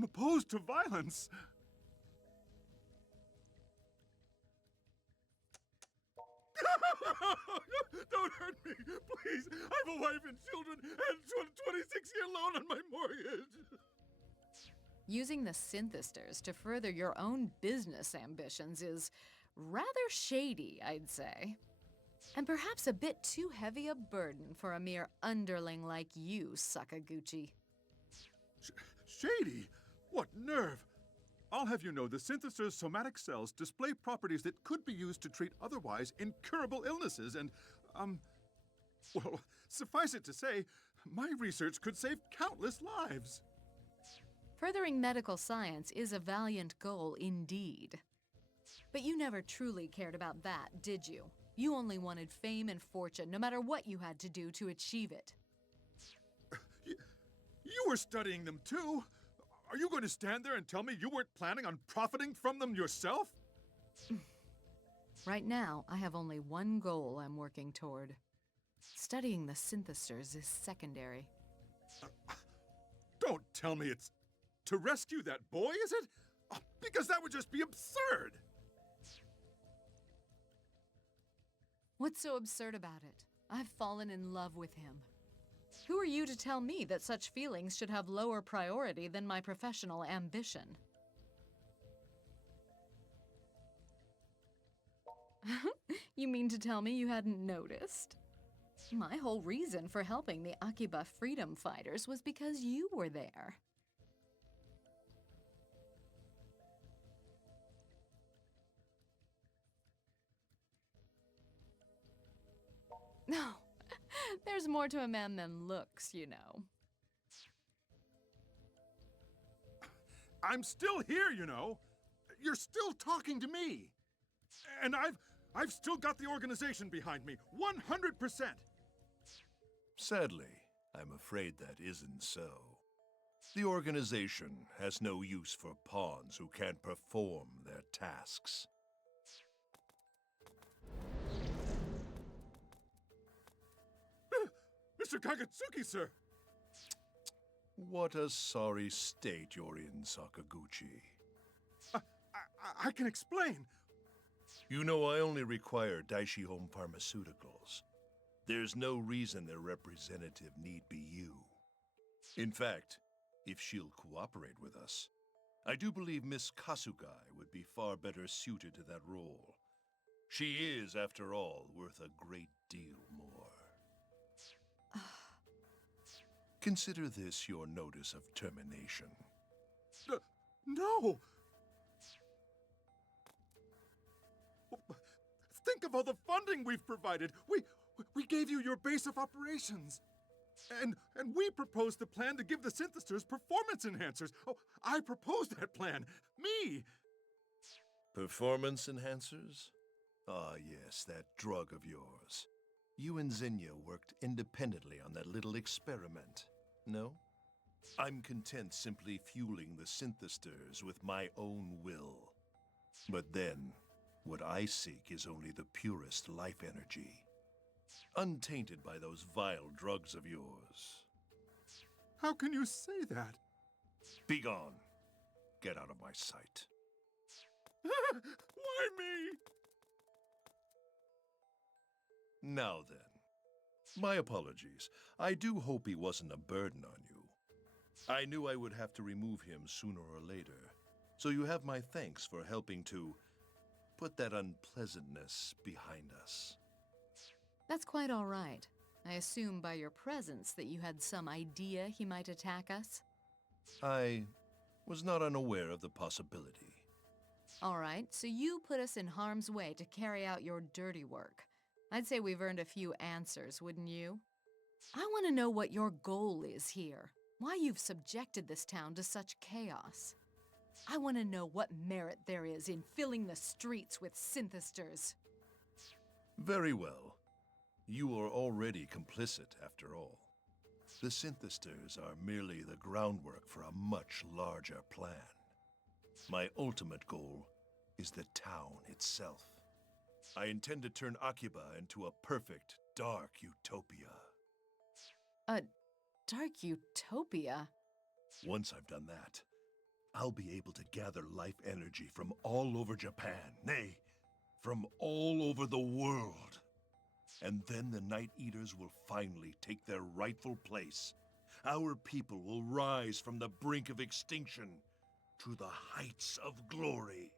I'm opposed to violence. Don't hurt me, please. I have a wife and children and 26-year loan on my mortgage. Using the synthesters to further your own business ambitions is rather shady, I'd say. And perhaps a bit too heavy a burden for a mere underling like you, Sakaguchi. Shady? What nerve! I'll have you know the synthester's somatic cells display properties that could be used to treat otherwise incurable illnesses and, well, suffice it to say, my research could save countless lives. Furthering medical science is a valiant goal indeed. But you never truly cared about that, did you? You only wanted fame and fortune, no matter what you had to do to achieve it. You were studying them too. Are you going to stand there and tell me you weren't planning on profiting from them yourself? Right now, I have only one goal I'm working toward. Studying the synthesters is secondary. Don't tell me it's to rescue that boy, is it? Because that would just be absurd! What's so absurd about it? I've fallen in love with him. Who are you to tell me that such feelings should have lower priority than my professional ambition? You mean to tell me you hadn't noticed? My whole reason for helping the Akiba freedom fighters was because you were there. No, there's more to a man than looks, you know. I'm still here, you know. You're still talking to me. And I've still got the organization behind me, 100%. Sadly, I'm afraid that isn't so. The organization has no use for pawns who can't perform their tasks. Mr. Kagetsuki, sir! What a sorry state you're in, Sakaguchi. I can explain. You know I only require Daishi Home Pharmaceuticals. There's no reason their representative need be you. In fact, if she'll cooperate with us, I do believe Miss Kasugai would be far better suited to that role. She is, after all, worth a great deal more. Consider this your notice of termination. No! Think of all the funding we've provided. We gave you your base of operations. And we proposed the plan to give the synthesters performance enhancers. Oh, I proposed that plan. Me! Performance enhancers? Ah, yes, that drug of yours. You and Xenia worked independently on that little experiment, no? I'm content simply fueling the synthesters with my own will. But then, what I seek is only the purest life energy, untainted by those vile drugs of yours. How can you say that? Begone. Get out of my sight. Why me? Now then, my apologies. I do hope he wasn't a burden on you. I knew I would have to remove him sooner or later, so you have my thanks for helping to put that unpleasantness behind us. That's quite all right. I assume by your presence that you had some idea he might attack us? I was not unaware of the possibility. All right, so you put us in harm's way to carry out your dirty work. I'd say we've earned a few answers, wouldn't you? I want to know what your goal is here. Why you've subjected this town to such chaos. I want to know what merit there is in filling the streets with synthesters. Very well. You are already complicit, after all. The synthesters are merely the groundwork for a much larger plan. My ultimate goal is the town itself. I intend to turn Akiba into a perfect, dark utopia. A dark utopia? Once I've done that, I'll be able to gather life energy from all over Japan, nay, from all over the world. And then the Night Eaters will finally take their rightful place. Our people will rise from the brink of extinction to the heights of glory.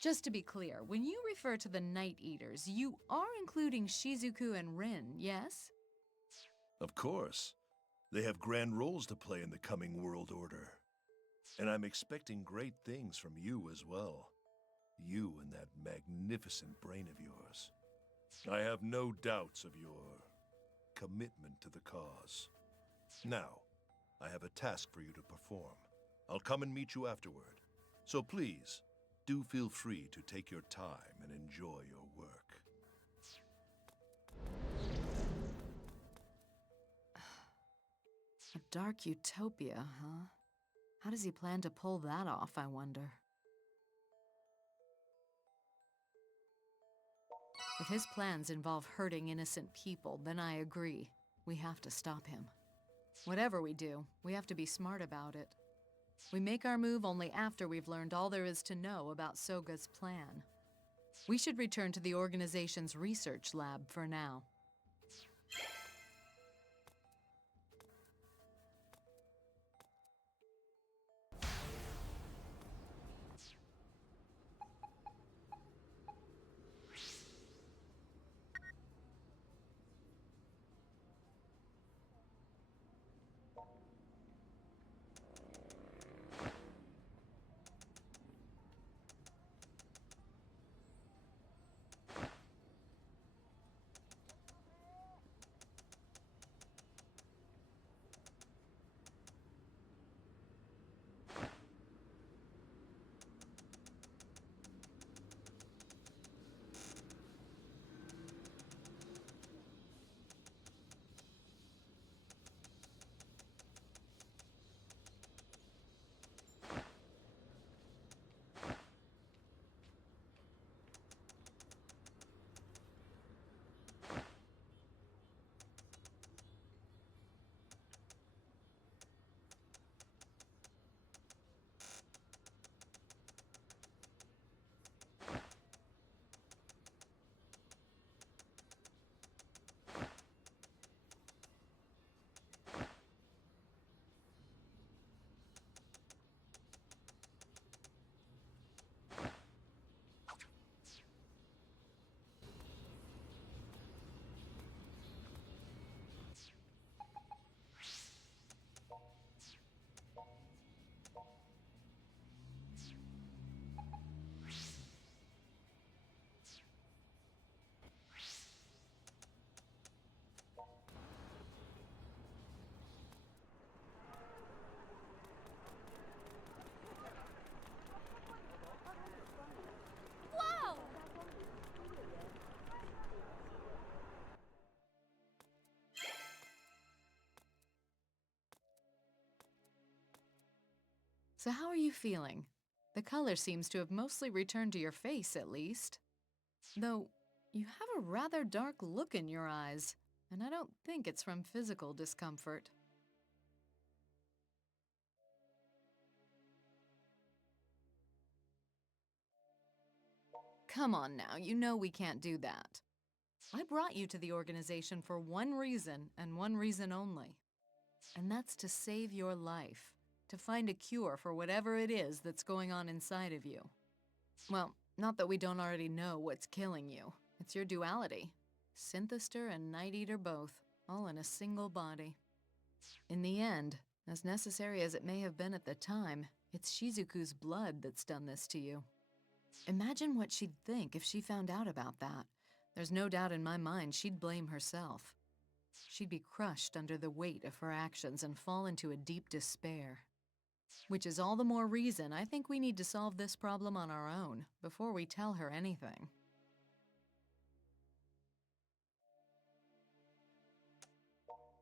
Just to be clear, when you refer to the Night Eaters, you are including Shizuku and Rin, yes? Of course. They have grand roles to play in the coming world order. And I'm expecting great things from you as well. You and that magnificent brain of yours. I have no doubts of your commitment to the cause. Now, I have a task for you to perform. I'll come and meet you afterward. So please, do feel free to take your time and enjoy your work. A dark utopia, huh? How does he plan to pull that off, I wonder? If his plans involve hurting innocent people, then I agree. We have to stop him. Whatever we do, we have to be smart about it. We make our move only after we've learned all there is to know about Soga's plan. We should return to the organization's research lab for now. So how are you feeling? The color seems to have mostly returned to your face, at least. Though, you have a rather dark look in your eyes, and I don't think it's from physical discomfort. Come on now, you know we can't do that. I brought you to the organization for one reason, and one reason only. And that's to save your life. To find a cure for whatever it is that's going on inside of you. Well, not that we don't already know what's killing you. It's your duality. Synthester and Night Eater both, all in a single body. In the end, as necessary as it may have been at the time, it's Shizuku's blood that's done this to you. Imagine what she'd think if she found out about that. There's no doubt in my mind she'd blame herself. She'd be crushed under the weight of her actions and fall into a deep despair. Which is all the more reason I think we need to solve this problem on our own, before we tell her anything.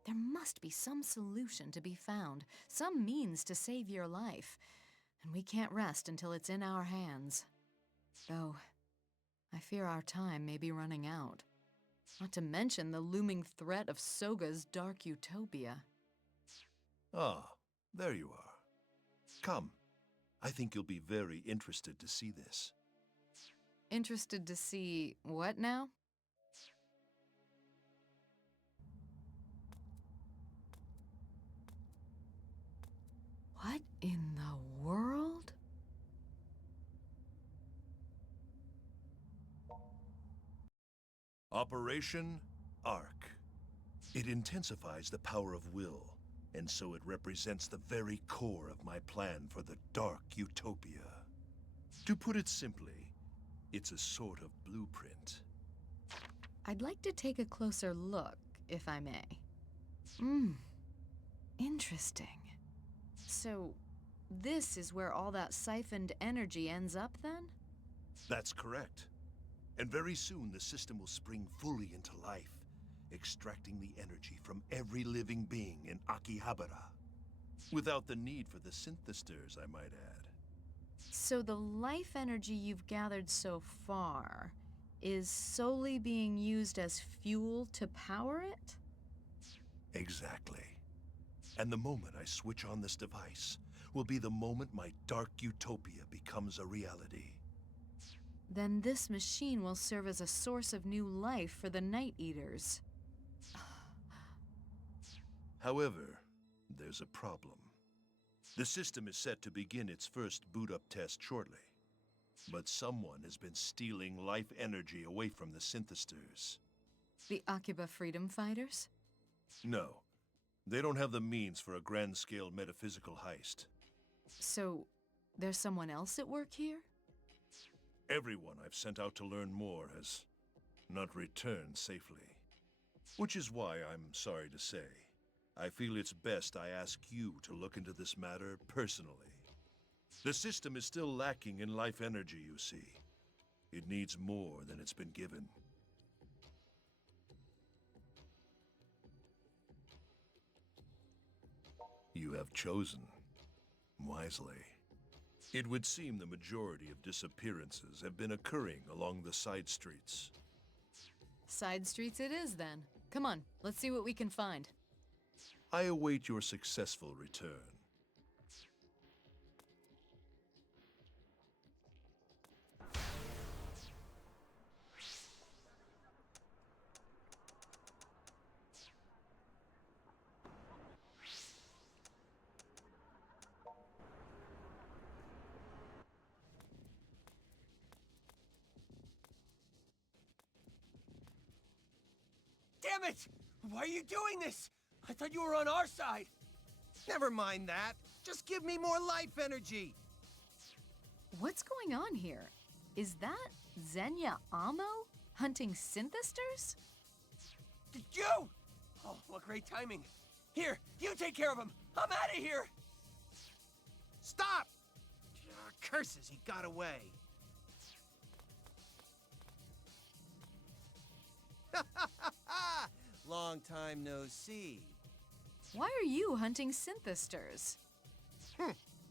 There must be some solution to be found, some means to save your life, and we can't rest until it's in our hands. Though, I fear our time may be running out. Not to mention the looming threat of Soga's dark utopia. Ah, there you are. Come, I think you'll be very interested to see this. Interested to see what now? What in the world? Operation Arc. It intensifies the power of will, and so it represents the very core of my plan for the Dark Utopia. To put it simply, it's a sort of blueprint. I'd like to take a closer look, if I may. Interesting. So, this is where all that siphoned energy ends up, then? That's correct. And very soon the system will spring fully into life, extracting the energy from every living being in Akihabara. Without the need for the synthesters, I might add. So the life energy you've gathered so far is solely being used as fuel to power it? Exactly. And the moment I switch on this device will be the moment my Dark Utopia becomes a reality. Then this machine will serve as a source of new life for the Night Eaters. However, there's a problem. The system is set to begin its first boot-up test shortly. But someone has been stealing life energy away from the synthesters. The Akiba freedom fighters? No. They don't have the means for a grand-scale metaphysical heist. So, there's someone else at work here? Everyone I've sent out to learn more has not returned safely. Which is why I'm sorry to say, I feel it's best I ask you to look into this matter personally. The system is still lacking in life energy, you see. It needs more than it's been given. You have chosen wisely. It would seem the majority of disappearances have been occurring along the side streets. Side streets it is, then. Come on, let's see what we can find. I await your successful return. Damn it! Why are you doing this? I thought you were on our side. Never mind that. Just give me more life energy. What's going on here? Is that Xenia Amo hunting synthesters? Did you? Oh, what great timing. Here, you take care of him. I'm out of here. Stop! Curses, he got away. Long time no see. Why are you hunting synthesters?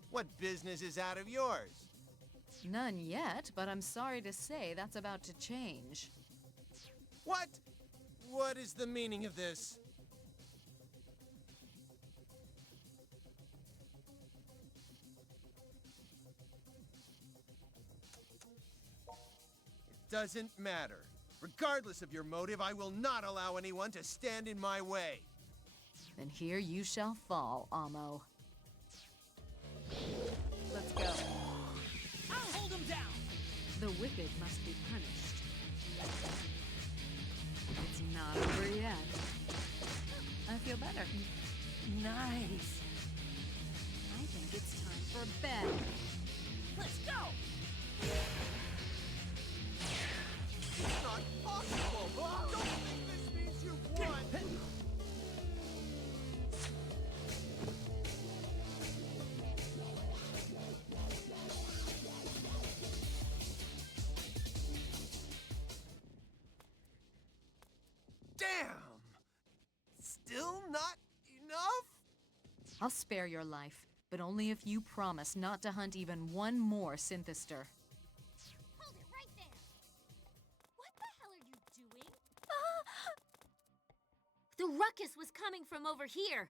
What business is out of yours? None yet, but I'm sorry to say that's about to change. What? What is the meaning of this? It doesn't matter. Regardless of your motive, I will not allow anyone to stand in my way. Then here you shall fall, Amo. Let's go. I'll hold him down! The wicked must be punished. It's not over yet. I feel better. Nice. I think it's time for bed. Let's go! It's not possible! Don't think this means you've won! Damn! Still not enough? I'll spare your life, but only if you promise not to hunt even one more synthester. Hold it right there! What the hell are you doing? The ruckus was coming from over here!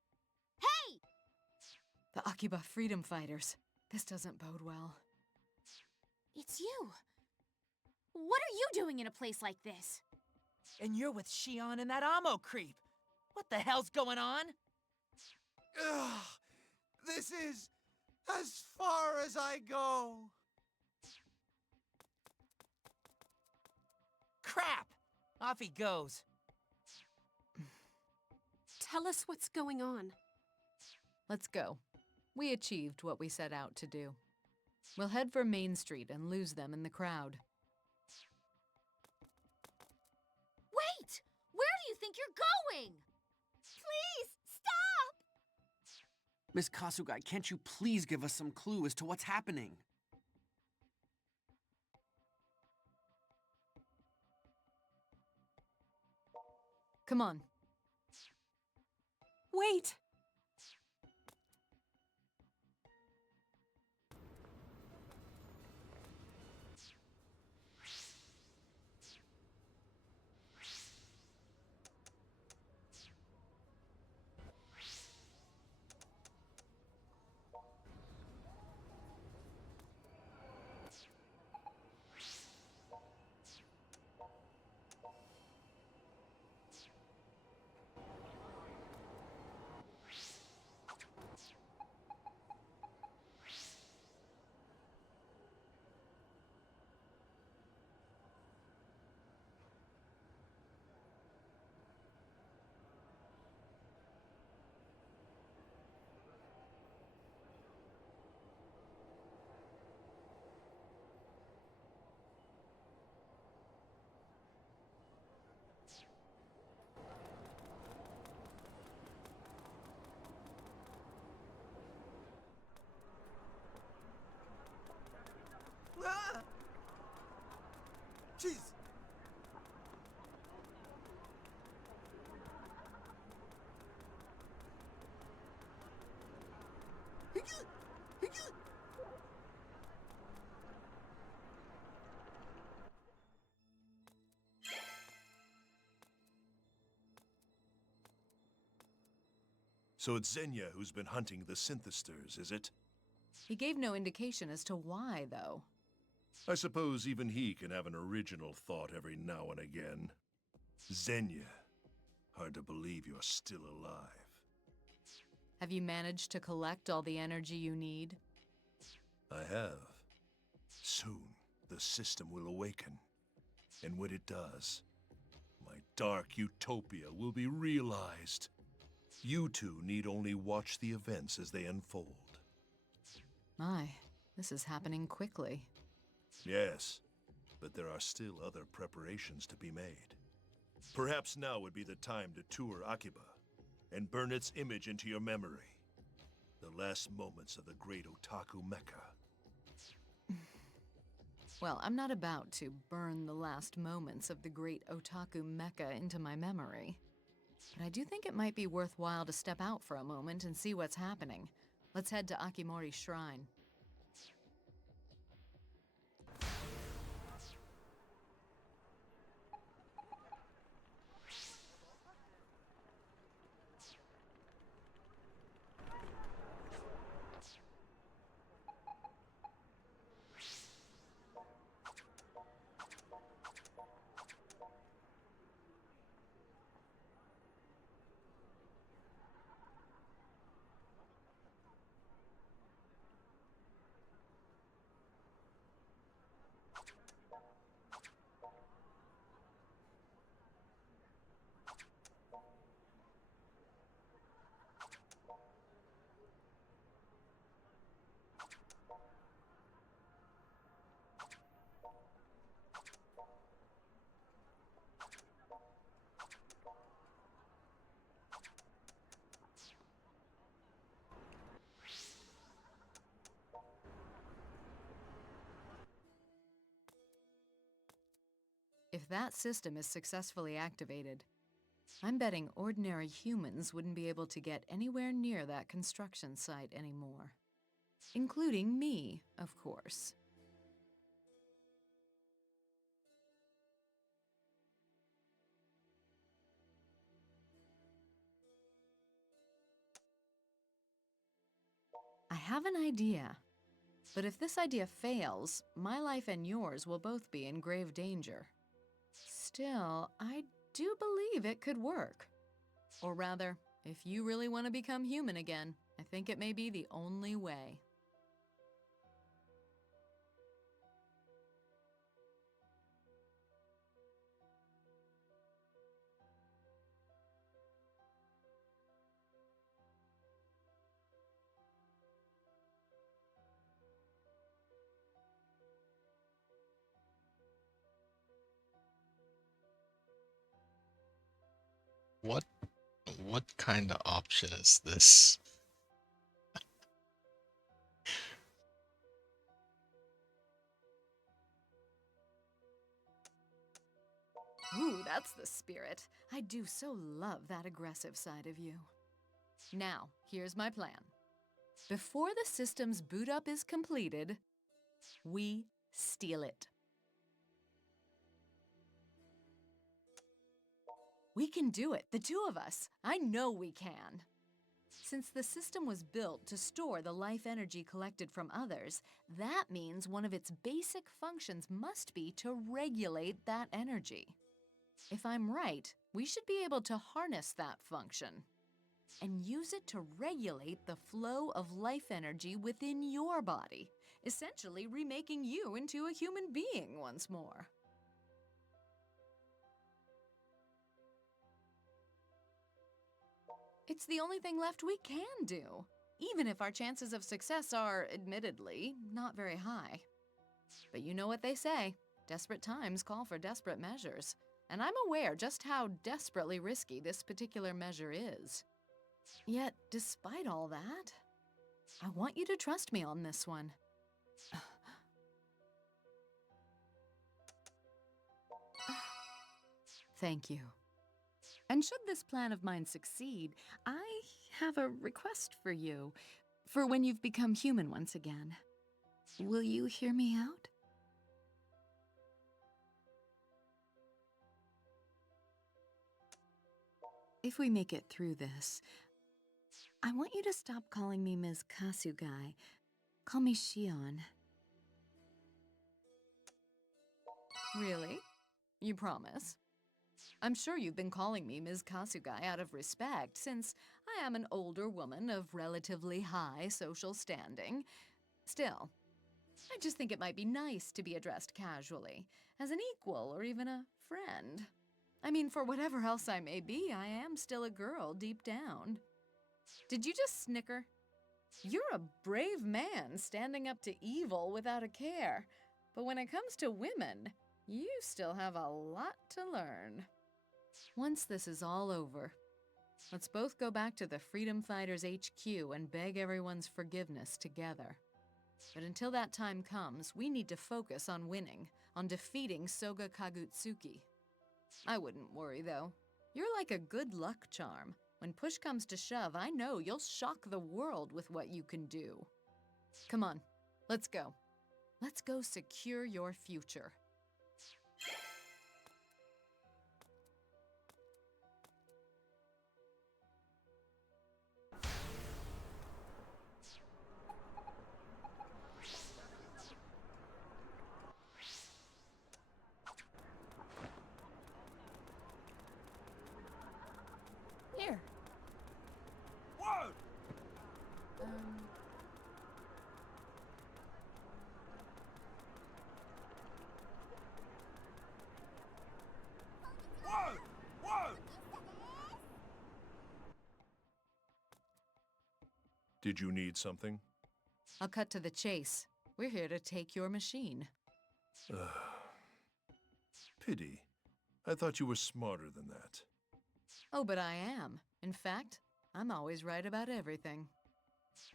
Hey! The Akiba freedom fighters. This doesn't bode well. It's you. What are you doing in a place like this? And you're with Shion and that Amo creep. What the hell's going on? Ugh, this is as far as I go. Crap! Off he goes. Tell us what's going on. Let's go. We achieved what we set out to do. We'll head for Main Street and lose them in the crowd. Wait! Where do you think you're going? Please, stop! Miss Kasugai, can't you please give us some clue as to what's happening? Come on. Wait! Ah! Jeez. So it's Xenia who's been hunting the synthesters, is it? He gave no indication as to why, though. I suppose even he can have an original thought every now and again. Xenia, hard to believe you're still alive. Have you managed to collect all the energy you need? I have. Soon, the system will awaken. And when it does, my dark utopia will be realized. You two need only watch the events as they unfold. My, this is happening quickly. Yes, but there are still other preparations to be made. Perhaps now would be the time to tour Akiba and burn its image into your memory. The last moments of the great otaku mecca. Well, I'm not about to burn the last moments of the great otaku mecca into my memory. But I do think it might be worthwhile to step out for a moment and see what's happening. Let's head to Akimori's shrine. If that system is successfully activated, I'm betting ordinary humans wouldn't be able to get anywhere near that construction site anymore. Including me, of course. I have an idea. But if this idea fails, my life and yours will both be in grave danger. Still, I do believe it could work. Or rather, if you really want to become human again, I think it may be the only way. What kind of option is this? Ooh, that's the spirit. I do so love that aggressive side of you. Now, here's my plan. Before the system's boot up is completed, we steal it. We can do it, the two of us. I know we can. Since the system was built to store the life energy collected from others, that means one of its basic functions must be to regulate that energy. If I'm right, we should be able to harness that function and use it to regulate the flow of life energy within your body, essentially remaking you into a human being once more. It's the only thing left we can do, even if our chances of success are, admittedly, not very high. But you know what they say, desperate times call for desperate measures, and I'm aware just how desperately risky this particular measure is. Yet, despite all that, I want you to trust me on this one. Thank you. And should this plan of mine succeed, I have a request for you, for when you've become human once again. Will you hear me out? If we make it through this, I want you to stop calling me Ms. Kasugai. Call me Shion. Really? You promise? I'm sure you've been calling me Ms. Kasugai out of respect, since I am an older woman of relatively high social standing. Still, I just think it might be nice to be addressed casually, as an equal or even a friend. I mean, for whatever else I may be, I am still a girl deep down. Did you just snicker? You're a brave man standing up to evil without a care, but when it comes to women, you still have a lot to learn. Once this is all over, let's both go back to the Freedom Fighters HQ and beg everyone's forgiveness together. But until that time comes, we need to focus on winning, on defeating Soga Kagutsuki. I wouldn't worry, though. You're like a good luck charm. When push comes to shove, I know you'll shock the world with what you can do. Come on, let's go. Let's go secure your future. Here. Whoa! Whoa! Whoa! Did you need something? I'll cut to the chase. We're here to take your machine. Pity. I thought you were smarter than that. Oh, but I am. In fact, I'm always right about everything.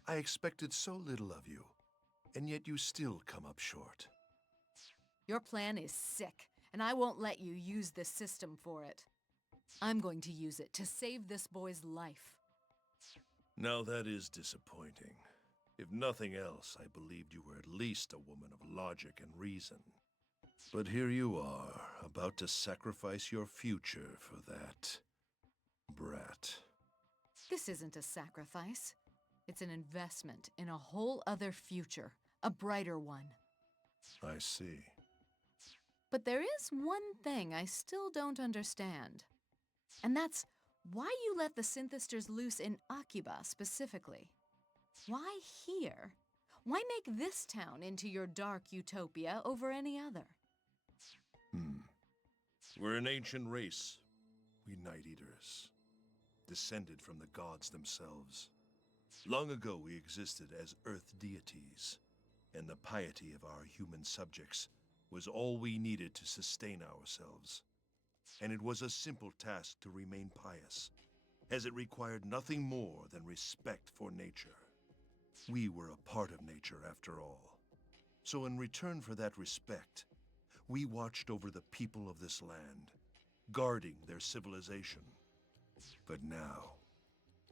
I expected so little of you, and yet you still come up short. Your plan is sick, and I won't let you use this system for it. I'm going to use it to save this boy's life. Now that is disappointing. If nothing else, I believed you were at least a woman of logic and reason. But here you are, about to sacrifice your future for that brat. This isn't a sacrifice. It's an investment in a whole other future, a brighter one. I see. But there is one thing I still don't understand. And that's why you let the Synthesters loose in Akiba specifically. Why here? Why make this town into your dark utopia over any other? We're an ancient race, we Night Eaters, descended from the gods themselves. Long ago we existed as Earth deities, and the piety of our human subjects was all we needed to sustain ourselves. And it was a simple task to remain pious, as it required nothing more than respect for nature. We were a part of nature after all. So in return for that respect, we watched over the people of this land, guarding their civilization. But now,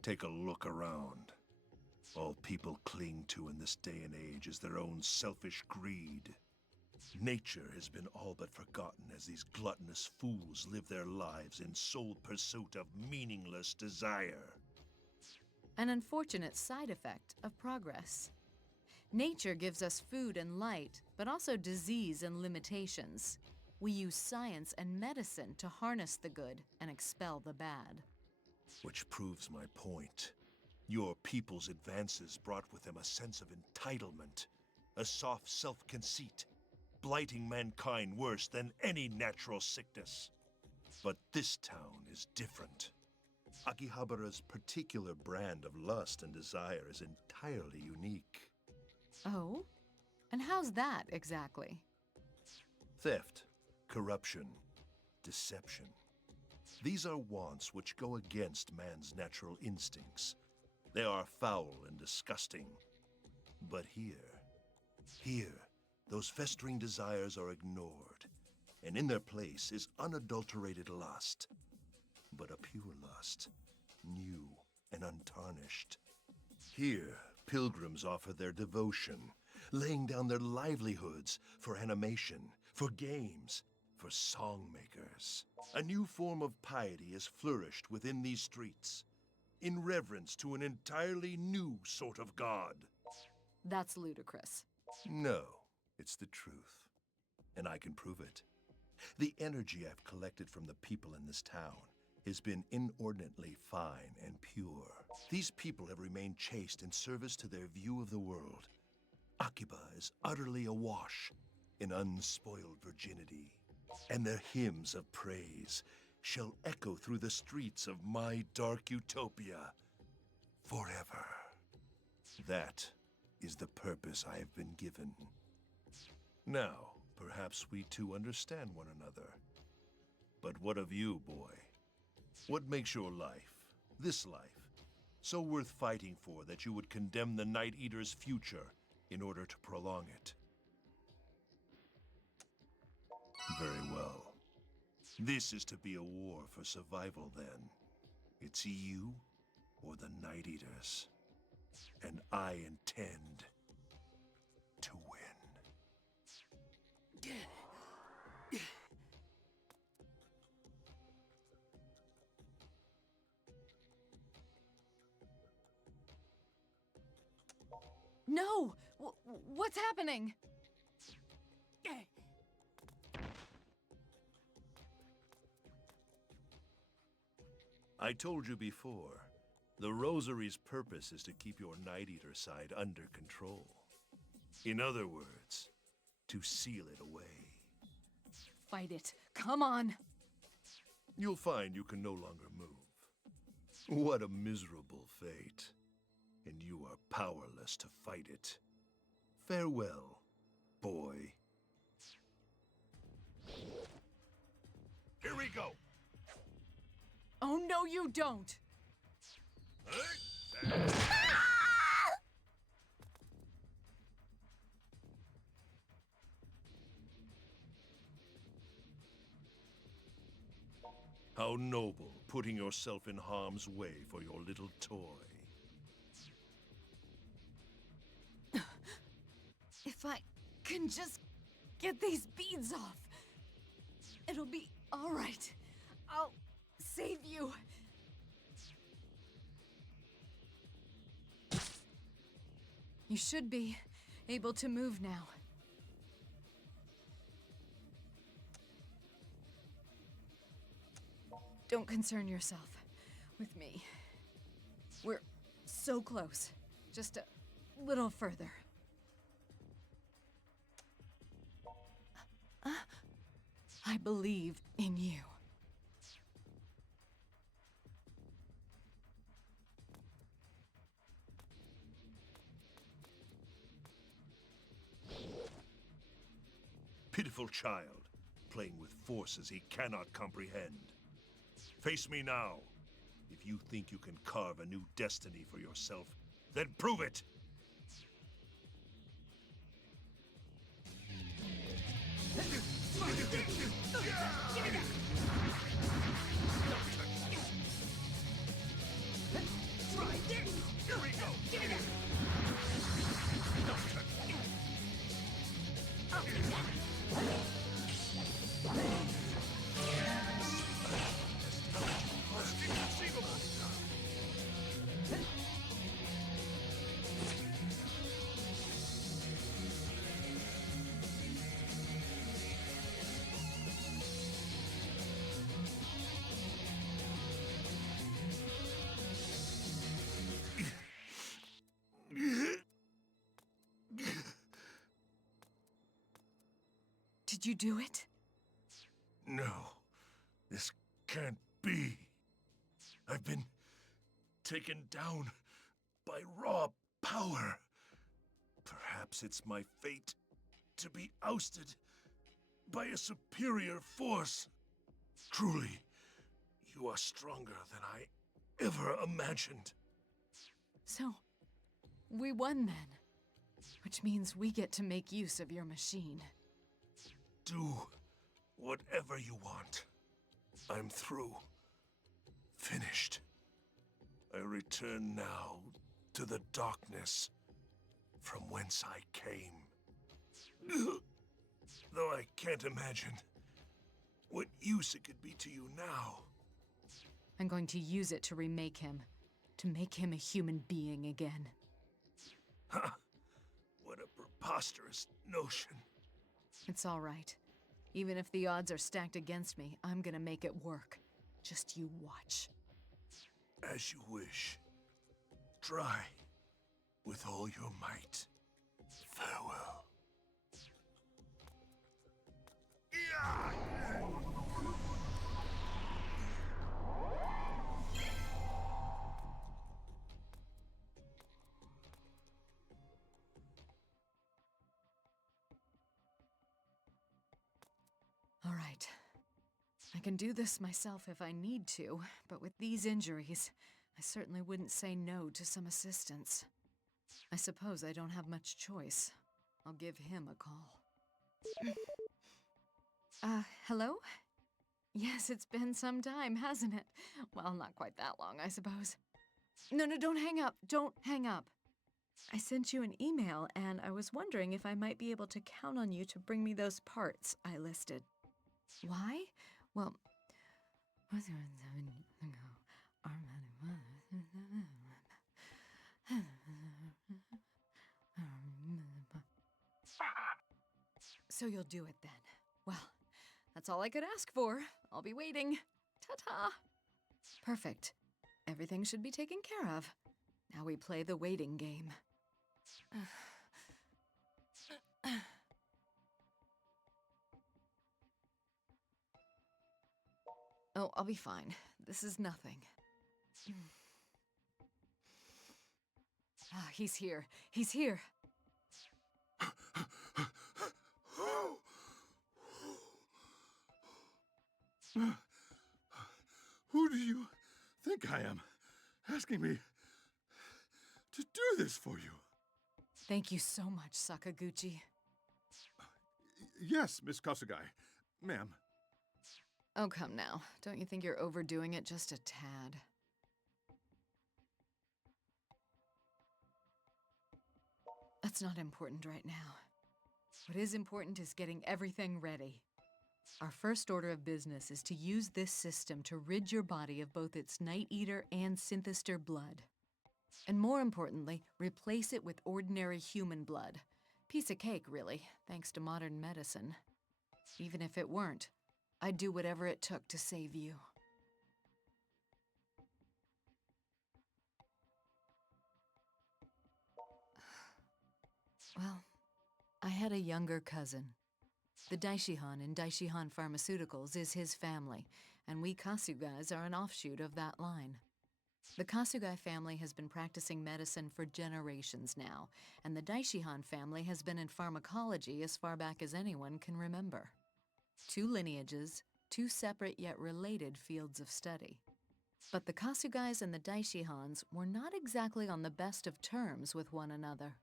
take a look around. All people cling to in this day and age is their own selfish greed. Nature has been all but forgotten as these gluttonous fools live their lives in sole pursuit of meaningless desire. An unfortunate side effect of progress. Nature gives us food and light, but also disease and limitations. We use science and medicine to harness the good and expel the bad. Which proves my point. Your people's advances brought with them a sense of entitlement, a soft self-conceit, blighting mankind worse than any natural sickness. But this town is different. Akihabara's particular brand of lust and desire is entirely unique. Oh? And how's that, exactly? Theft, corruption, deception. These are wants which go against man's natural instincts. They are foul and disgusting. But here, those festering desires are ignored, and in their place is unadulterated lust. But a pure lust, new and untarnished. Here, pilgrims offer their devotion, laying down their livelihoods for animation, for games, for song makers. A new form of piety has flourished within these streets, in reverence to an entirely new sort of god. That's ludicrous. No, it's the truth, and I can prove it. The energy I've collected from the people in this town has been inordinately fine and pure. These people have remained chaste in service to their view of the world. Akiba is utterly awash in unspoiled virginity, and their hymns of praise shall echo through the streets of my dark utopia forever. That is the purpose I have been given. Now, perhaps we two understand one another. But what of you, boy? What makes your life, this life, so worth fighting for that you would condemn the Night Eater's future in order to prolong it? Very well. This is to be a war for survival, then. It's you or the Night Eaters. And I intend to win. No! What's happening? I told you before, the Rosary's purpose is to keep your Night Eater side under control. In other words, to seal it away. Fight it. Come on! You'll find you can no longer move. What a miserable fate. And you are powerless to fight it. Farewell, boy. Here we go! Oh, no, you don't! How noble, putting yourself in harm's way for your little toy. If I can just get these beads off, it'll be all right. I'll save you. You should be able to move now. Don't concern yourself with me. We're so close. Just a little further. I believe in you. Pitiful child, playing with forces he cannot comprehend. Face me now. If you think you can carve a new destiny for yourself, then prove it! Here we go! Did you do it? No, this can't be. I've been taken down by raw power. Perhaps it's my fate to be ousted by a superior force. Truly, you are stronger than I ever imagined. So, we won then. Which means we get to make use of your machine. Do whatever you want. I'm through. Finished. I return now to the darkness from whence I came. Though I can't imagine what use it could be to you now. I'm going to use it to remake him. To make him a human being again. Ha! What a preposterous notion. It's all right. Even if the odds are stacked against me, I'm gonna make it work. Just you watch. As you wish. Try with all your might. Farewell. All right. I can do this myself if I need to, but with these injuries, I certainly wouldn't say no to some assistance. I suppose I don't have much choice. I'll give him a call. Hello? Yes, it's been some time, hasn't it? Well, not quite that long, I suppose. No, don't hang up. Don't hang up. I sent you an email, and I was wondering if I might be able to count on you to bring me those parts I listed. Why? Well, so you'll do it then. Well, that's all I could ask for. I'll be waiting. Ta-ta! Perfect. Everything should be taken care of. Now we play the waiting game. Oh, I'll be fine. This is nothing. Ah, he's here. He's here. Who do you think I am? Asking me to do this for you? Thank you so much, Sakaguchi. Yes, Miss Kasugai. Ma'am. Oh, come now. Don't you think you're overdoing it just a tad? That's not important right now. What is important is getting everything ready. Our first order of business is to use this system to rid your body of both its Night Eater and Synthister blood. And more importantly, replace it with ordinary human blood. Piece of cake, really, thanks to modern medicine. Even if it weren't, I'd do whatever it took to save you. Well, I had a younger cousin. The Daishihan in Daishihan Pharmaceuticals is his family, and we Kasugais are an offshoot of that line. The Kasugai family has been practicing medicine for generations now, and the Daishihan family has been in pharmacology as far back as anyone can remember. Two lineages, two separate yet related fields of study. But the Kasugais and the Daishihans were not exactly on the best of terms with one another.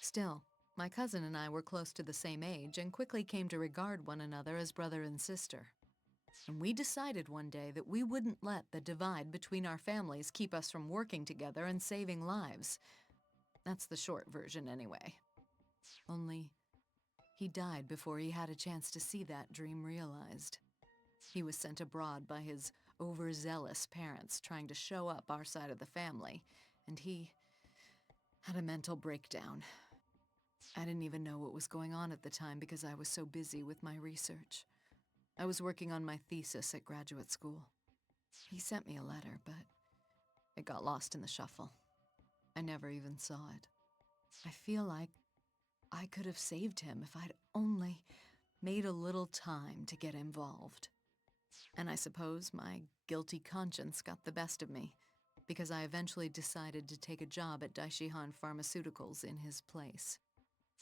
Still, my cousin and I were close to the same age and quickly came to regard one another as brother and sister. And we decided one day that we wouldn't let the divide between our families keep us from working together and saving lives. That's the short version anyway. Only, he died before he had a chance to see that dream realized. He was sent abroad by his overzealous parents trying to show up our side of the family, and he had a mental breakdown. I didn't even know what was going on at the time because I was so busy with my research. I was working on my thesis at graduate school. He sent me a letter, but it got lost in the shuffle. I never even saw it. I feel like I could have saved him if I'd only made a little time to get involved. And I suppose my guilty conscience got the best of me, because I eventually decided to take a job at Daishihan Pharmaceuticals in his place,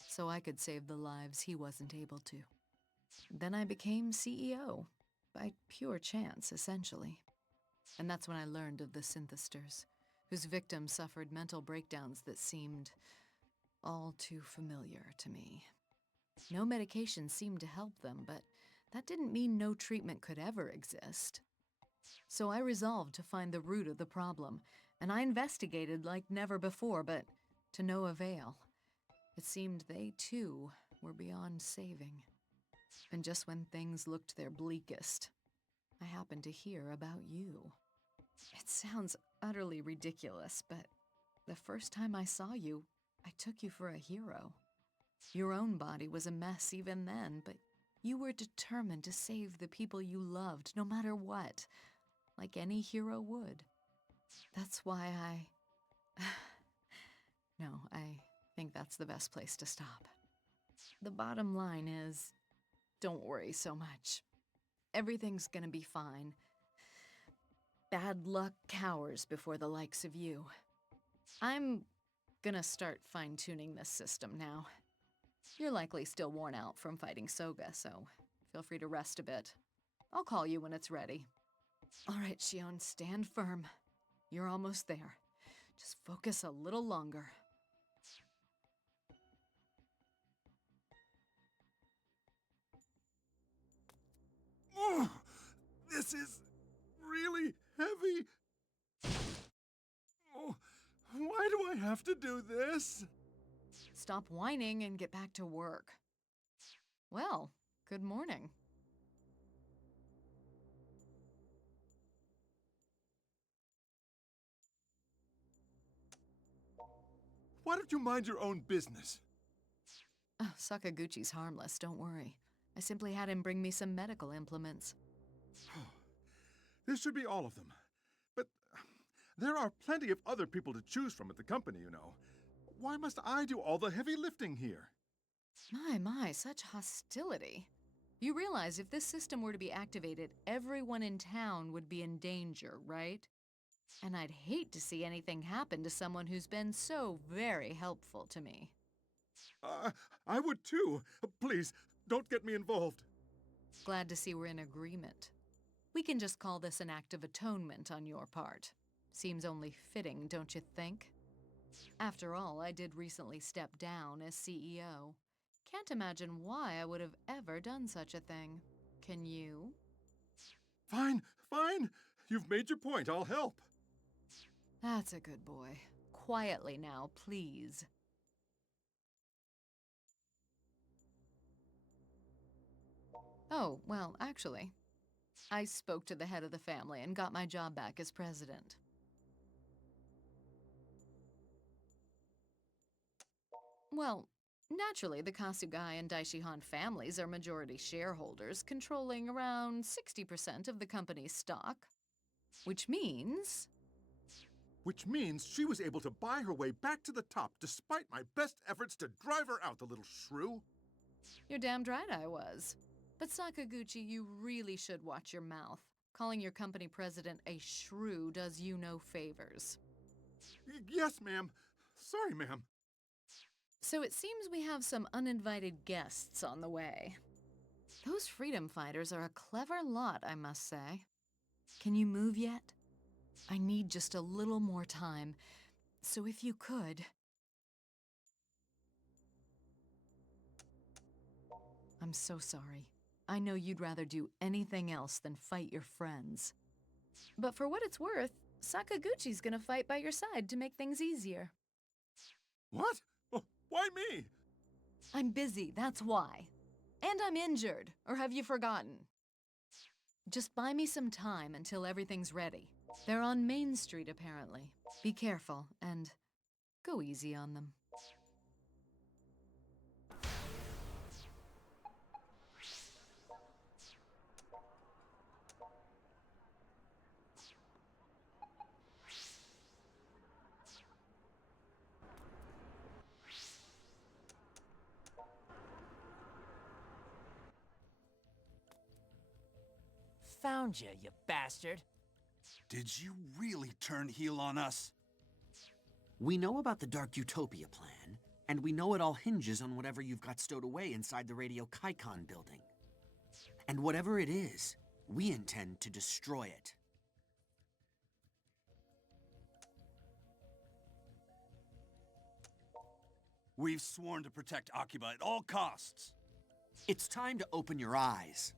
so I could save the lives he wasn't able to. Then I became CEO, by pure chance, essentially. And that's when I learned of the synthesters, whose victims suffered mental breakdowns that seemed all too familiar to me. No medication seemed to help them, but that didn't mean no treatment could ever exist. So I resolved to find the root of the problem, and I investigated like never before, but to no avail. It seemed they, too, were beyond saving. And just when things looked their bleakest, I happened to hear about you. It sounds utterly ridiculous, but the first time I saw you, I took you for a hero. Your own body was a mess even then, but you were determined to save the people you loved, no matter what, like any hero would. That's why No, I think that's the best place to stop. The bottom line is, don't worry so much. Everything's gonna be fine. Bad luck cowers before the likes of you. I'm gonna start fine-tuning this system now. You're likely still worn out from fighting Soga, so feel free to rest a bit. I'll call you when it's ready. All right, Shion, stand firm. You're almost there. Just focus a little longer. Oh, this is really heavy. Oh, why do I have to do this? Stop whining and get back to work. Well, good morning. Why don't you mind your own business? Oh, Sakaguchi's harmless, don't worry. I simply had him bring me some medical implements. This should be all of them. But there are plenty of other people to choose from at the company, you know. Why must I do all the heavy lifting here? My, such hostility. You realize if this system were to be activated, everyone in town would be in danger, right? And I'd hate to see anything happen to someone who's been so very helpful to me. I would too. Please, don't get me involved. Glad to see we're in agreement. We can just call this an act of atonement on your part. Seems only fitting, don't you think? After all, I did recently step down as CEO. Can't imagine why I would have ever done such a thing. Can you? Fine. You've made your point. I'll help. That's a good boy. Quietly now, please. Oh, well, actually, I spoke to the head of the family and got my job back as president. Well, Naturally, the Kasugai and Daishihan families are majority shareholders, controlling around 60% of the company's stock. Which means... Which means she was able to buy her way back to the top despite my best efforts to drive her out, the little shrew. You're damned right I was. But Sakaguchi, you really should watch your mouth. Calling your company president a shrew does you no favors. Yes, ma'am. Sorry, ma'am. So it seems we have some uninvited guests on the way. Those freedom fighters are a clever lot, I must say. Can you move yet? I need just a little more time, so if you could... I'm so sorry. I know you'd rather do anything else than fight your friends. But for what it's worth, Sakaguchi's gonna fight by your side to make things easier. What? Why me? I'm busy, that's why. And I'm injured, or have you forgotten? Just buy me some time until everything's ready. They're on Main Street, apparently. Be careful, and go easy on them. Found you, you bastard. Did you really turn heel on us? We know about the Dark Utopia plan, and we know it all hinges on whatever you've got stowed away inside the Radio Kaikon building. And whatever it is, we intend to destroy it. We've sworn to protect Akiba at all costs. It's time to open your eyes.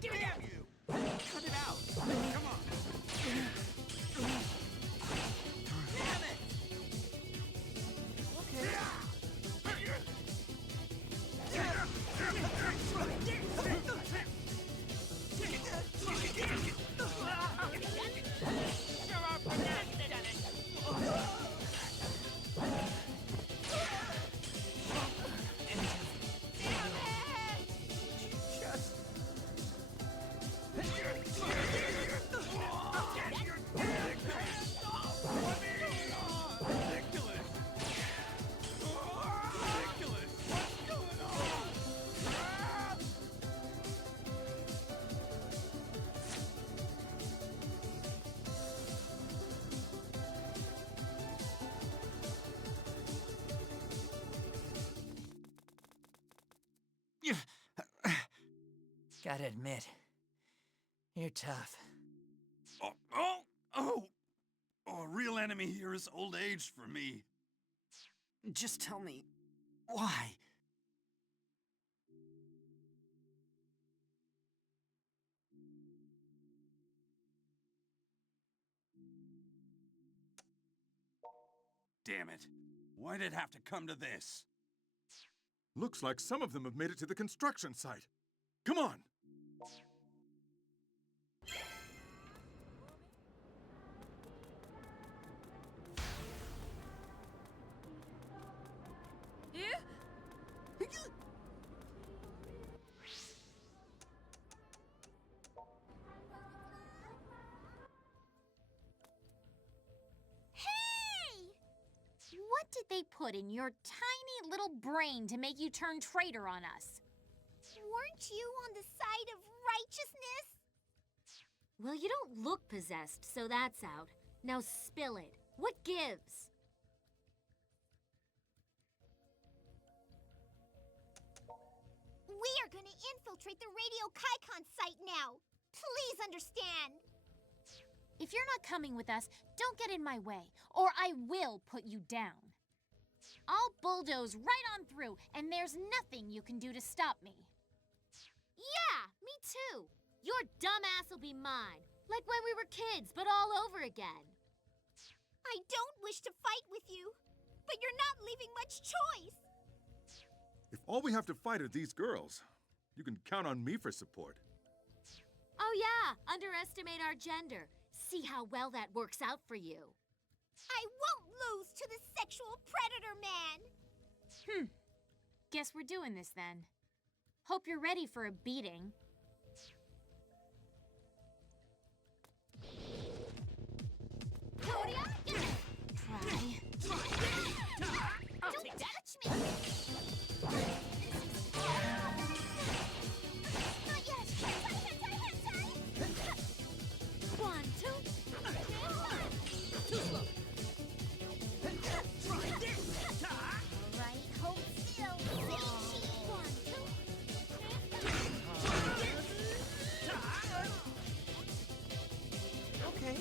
Damn you! Cut it out! Come on! Damn it! Gotta admit, you're tough. A real enemy here is old age for me. Just tell me, why? Damn it. Why'd it have to come to this? Looks like some of them have made it to the construction site. Come on! What did they put in your tiny little brain to make you turn traitor on us? Weren't you on the side of righteousness? Well, you don't look possessed, so that's out. Now spill it. What gives? We are gonna infiltrate the Radio Kaikon site now. Please understand. If you're not coming with us, don't get in my way, or I will put you down. I'll bulldoze right on through, and there's nothing you can do to stop me. Yeah, me too. Your dumb ass will be mine. Like when we were kids, but all over again. I don't wish to fight with you, but you're not leaving much choice. If all we have to fight are these girls, you can count on me for support. Oh yeah, underestimate our gender. See how well that works out for you. I won't lose to the sexual predator man! Guess we're doing this then. Hope you're ready for a beating. Try. Don't touch me! Not yet! Hentai! 1, 2. Too slow. Alright, hold still. Fishy! 1, 2. Okay.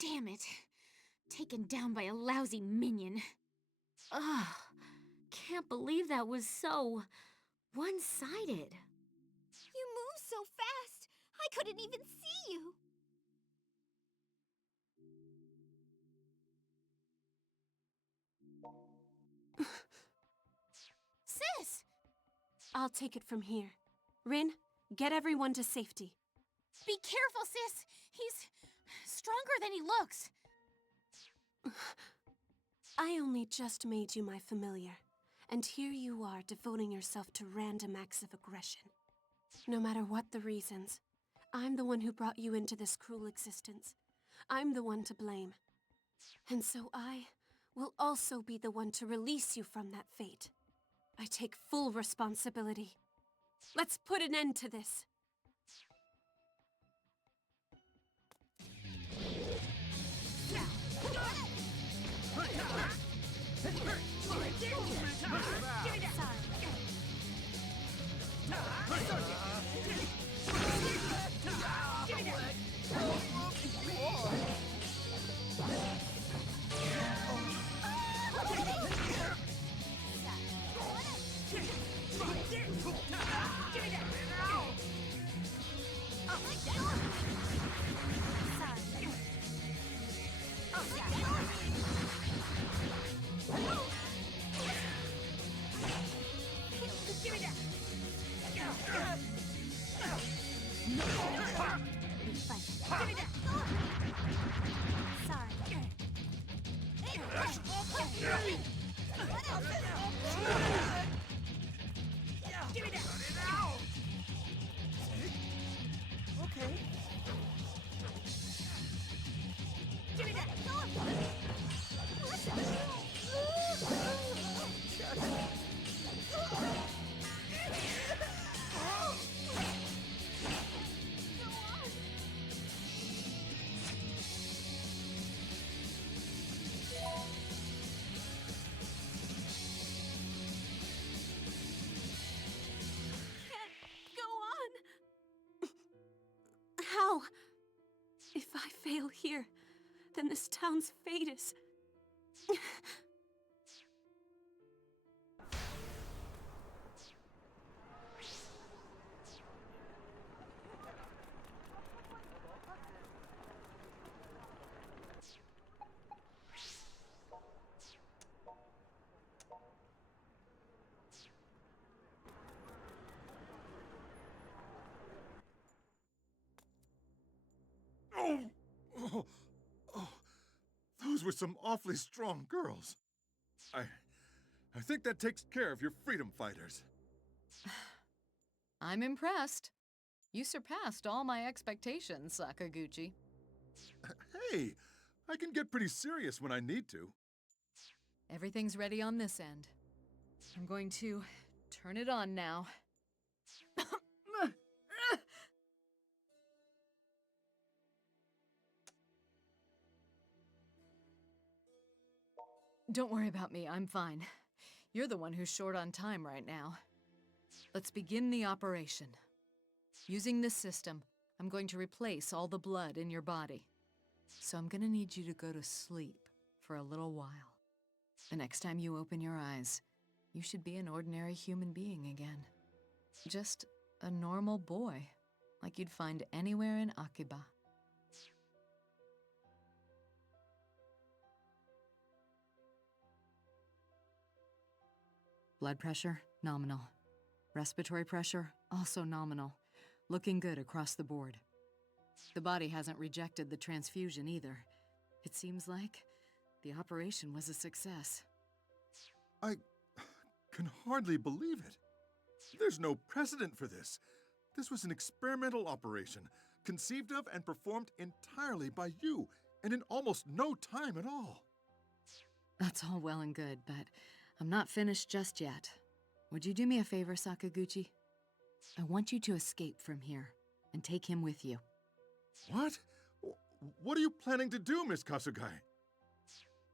Damn it. Taken down by a lousy minion. Ugh. Can't believe that was so one-sided. You move so fast, I couldn't even see you. Sis! I'll take it from here. Rin, get everyone to safety. Be careful, sis! He's stronger than he looks. I only just made you my familiar, and here you are devoting yourself to random acts of aggression. No matter what the reasons, I'm the one who brought you into this cruel existence. I'm the one to blame. And so I will also be the one to release you from that fate. I take full responsibility. Let's put an end to this. How? If I fail here, then this town's fate is... Those were some awfully strong girls. I think that takes care of your freedom fighters. I'm impressed. You surpassed all my expectations, Sakaguchi. Hey, I can get pretty serious when I need to. Everything's ready on this end. I'm going to turn it on now. Don't worry about me, I'm fine. You're the one who's short on time right now. Let's begin the operation. Using this system, I'm going to replace all the blood in your body. So I'm gonna need you to go to sleep for a little while. The next time you open your eyes, you should be an ordinary human being again. Just a normal boy, like you'd find anywhere in Akiba. Blood pressure, nominal. Respiratory pressure, also nominal. Looking good across the board. The body hasn't rejected the transfusion either. It seems like the operation was a success. I can hardly believe it. There's no precedent for this. This was an experimental operation, conceived of and performed entirely by you, and in almost no time at all. That's all well and good, but I'm not finished just yet. Would you do me a favor, Sakaguchi? I want you to escape from here and take him with you. What? What are you planning to do, Miss Kasugai?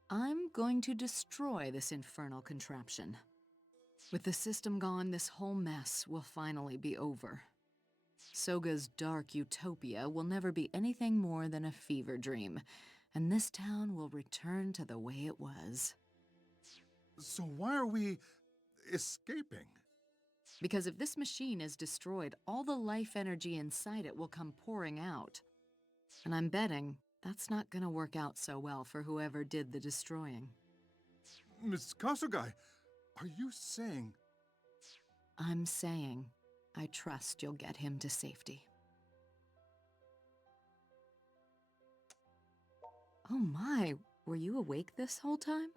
I'm going to destroy this infernal contraption. With the system gone, this whole mess will finally be over. Soga's dark utopia will never be anything more than a fever dream, and this town will return to the way it was. So why are we escaping? Because if this machine is destroyed, all the life energy inside it will come pouring out. And I'm betting that's not gonna work out so well for whoever did the destroying. Miss Kasugai, are you saying... I'm saying I trust you'll get him to safety. Oh my, were you awake this whole time?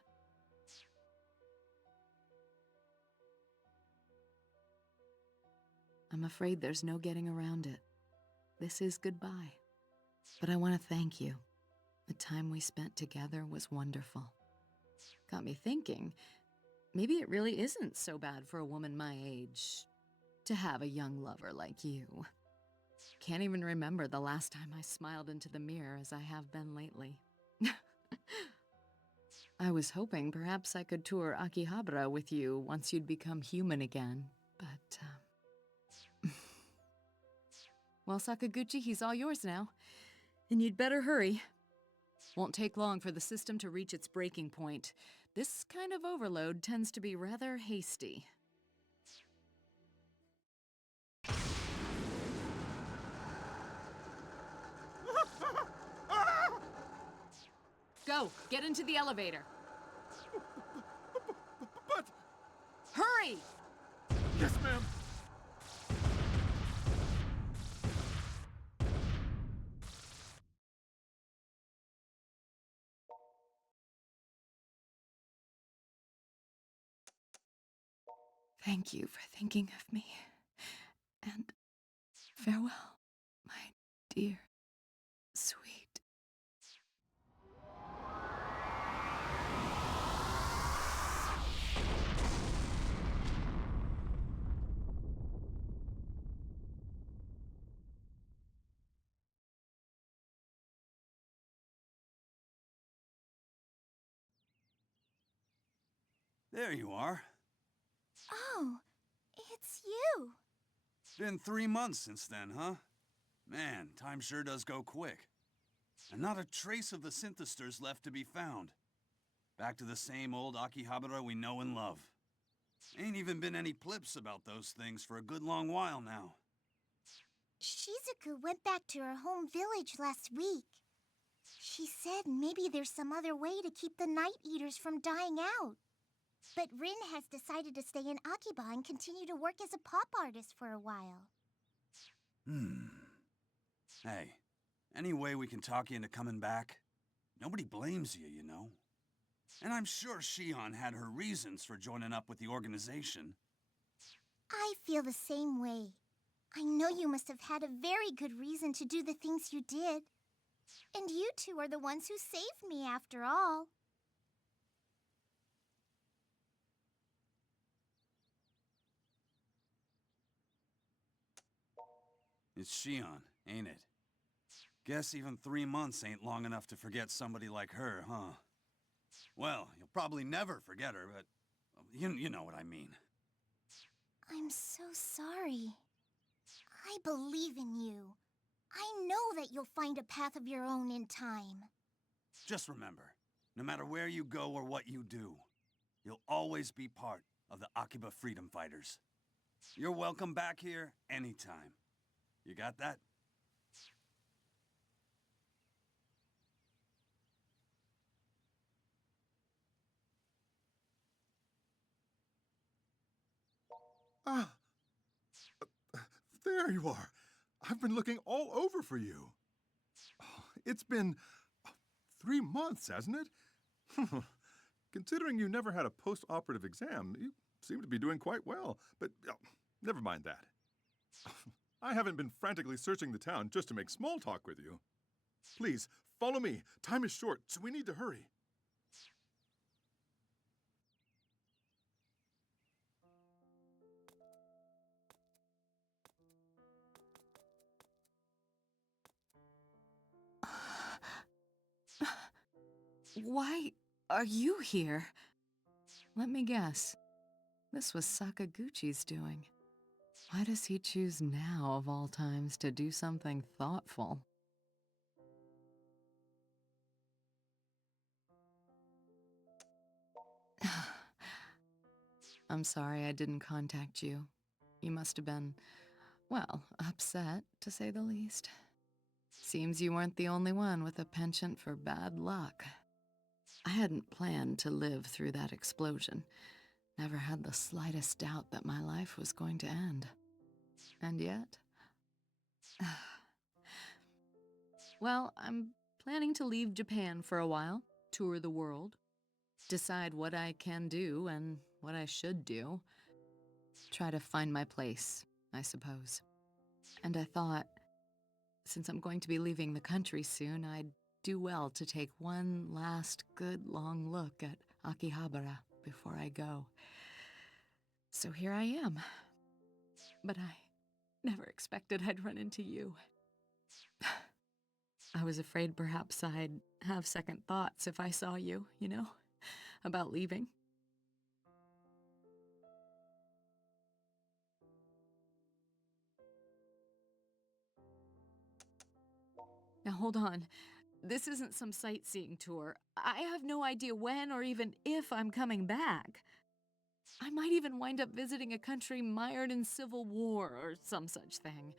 I'm afraid there's no getting around it. This is goodbye. But I want to thank you. The time we spent together was wonderful. Got me thinking, maybe it really isn't so bad for a woman my age to have a young lover like you. Can't even remember the last time I smiled into the mirror as I have been lately. I was hoping perhaps I could tour Akihabara with you once you'd become human again, but well, Sakaguchi, he's all yours now. And you'd better hurry. Won't take long for the system to reach its breaking point. This kind of overload tends to be rather hasty. Go, get into the elevator. But... Hurry! Yes, ma'am. Thank you for thinking of me. And farewell, my dear, sweet. There you are. Oh, it's you. Been 3 months since then, huh? Man, time sure does go quick. And not a trace of the synthesters left to be found. Back to the same old Akihabara we know and love. Ain't even been any blips about those things for a good long while now. Shizuku went back to her home village last week. She said maybe there's some other way to keep the Night Eaters from dying out. But Rin has decided to stay in Akiba and continue to work as a pop artist for a while. Hey, any way we can talk you into coming back? Nobody blames you, you know. And I'm sure Shion had her reasons for joining up with the organization. I feel the same way. I know you must have had a very good reason to do the things you did. And you two are the ones who saved me after all. It's Shion, ain't it? Guess even 3 months ain't long enough to forget somebody like her, huh? Well, you'll probably never forget her, but you know what I mean. I'm so sorry. I believe in you. I know that you'll find a path of your own in time. Just remember, no matter where you go or what you do, you'll always be part of the Akiba Freedom Fighters. You're welcome back here anytime. You got that? Ah, there you are. I've been looking all over for you. It's been 3 months, hasn't it? Considering you never had a post-operative exam, you seem to be doing quite well. But never mind that. I haven't been frantically searching the town just to make small talk with you. Please, follow me. Time is short, so we need to hurry. Why are you here? Let me guess. This was Sakaguchi's doing. Why does he choose now, of all times, to do something thoughtful? I'm sorry I didn't contact you. You must have been, well, upset, to say the least. Seems you weren't the only one with a penchant for bad luck. I hadn't planned to live through that explosion. Never had the slightest doubt that my life was going to end. And yet... Well, I'm planning to leave Japan for a while, tour the world, decide what I can do and what I should do. Try to find my place, I suppose. And I thought, since I'm going to be leaving the country soon, I'd do well to take one last good long look at Akihabara before I go. So here I am. But I never expected I'd run into you. I was afraid perhaps I'd have second thoughts if I saw you, you know, about leaving. Now hold on. This isn't some sightseeing tour. I have no idea when or even if I'm coming back. I might even wind up visiting a country mired in civil war or some such thing.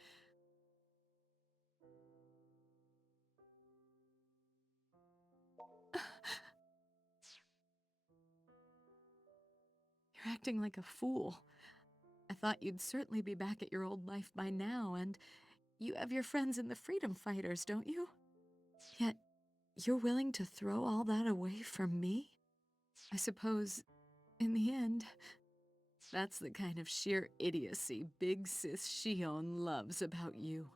You're acting like a fool. I thought you'd certainly be back at your old life by now, and you have your friends in the Freedom Fighters, don't you? Yet, you're willing to throw all that away for me? I suppose, in the end, that's the kind of sheer idiocy Big Sis Shion loves about you.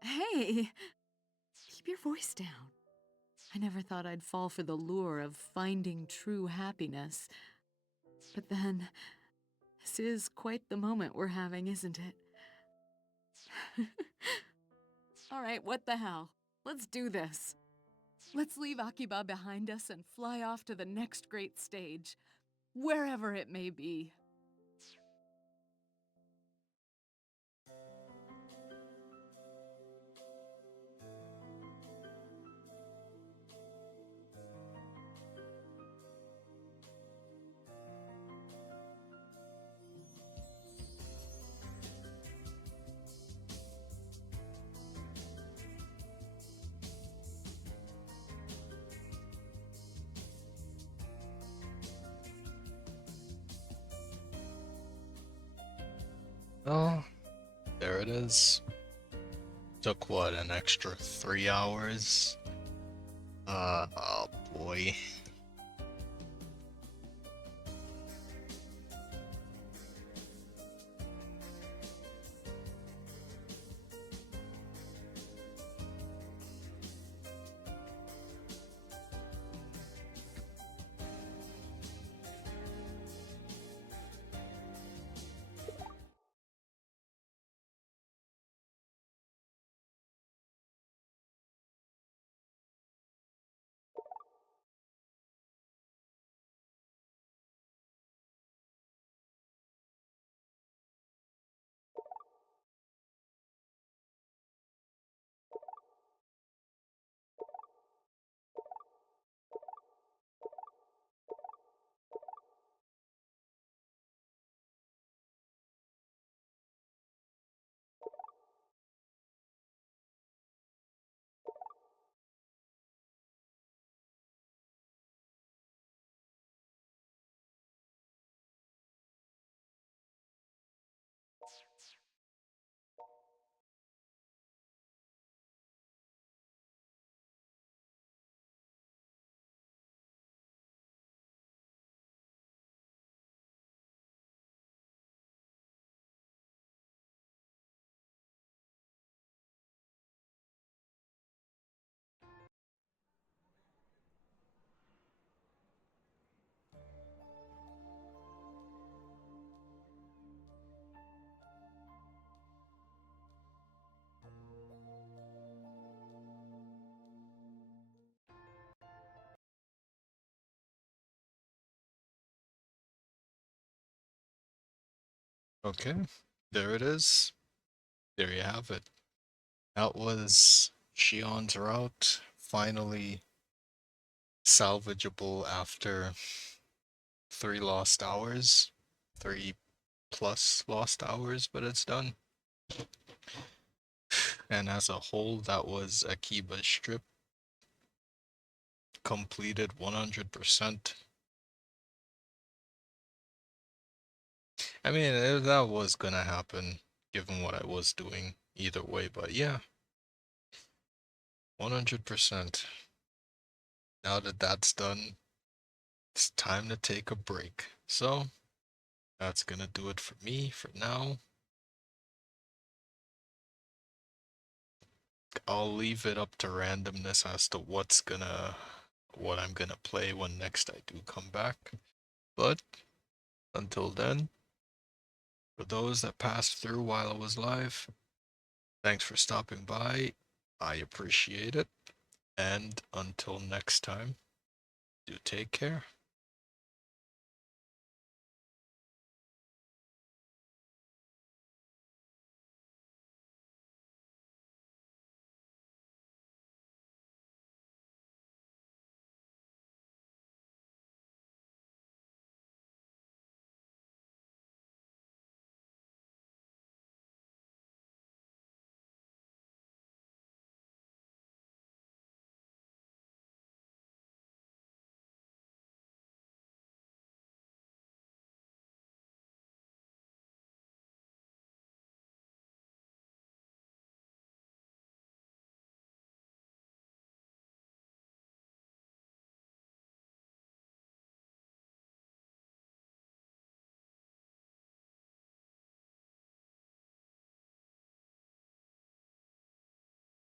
Hey! Keep your voice down. I never thought I'd fall for the lure of finding true happiness. But then, this is quite the moment we're having, isn't it? All right, what the hell? Let's do this. Let's leave Akiba behind us and fly off to the next great stage, wherever it may be. Oh, there it is. Took what, an extra 3 hours? Oh boy. Okay, there it is. There you have it. That was Shion's route, finally salvageable after 3 lost hours. 3 plus lost hours, but it's done. And as a whole, that was Akiba's strip. Completed 100%. I mean, that was gonna happen, given what I was doing either way, but yeah. 100%. Now that that's done, it's time to take a break. So, that's gonna do it for me for now. I'll leave it up to randomness as to what I'm gonna play when next I do come back. But until then, for those that passed through while I was live, thanks for stopping by. I appreciate it. And until next time, do take care.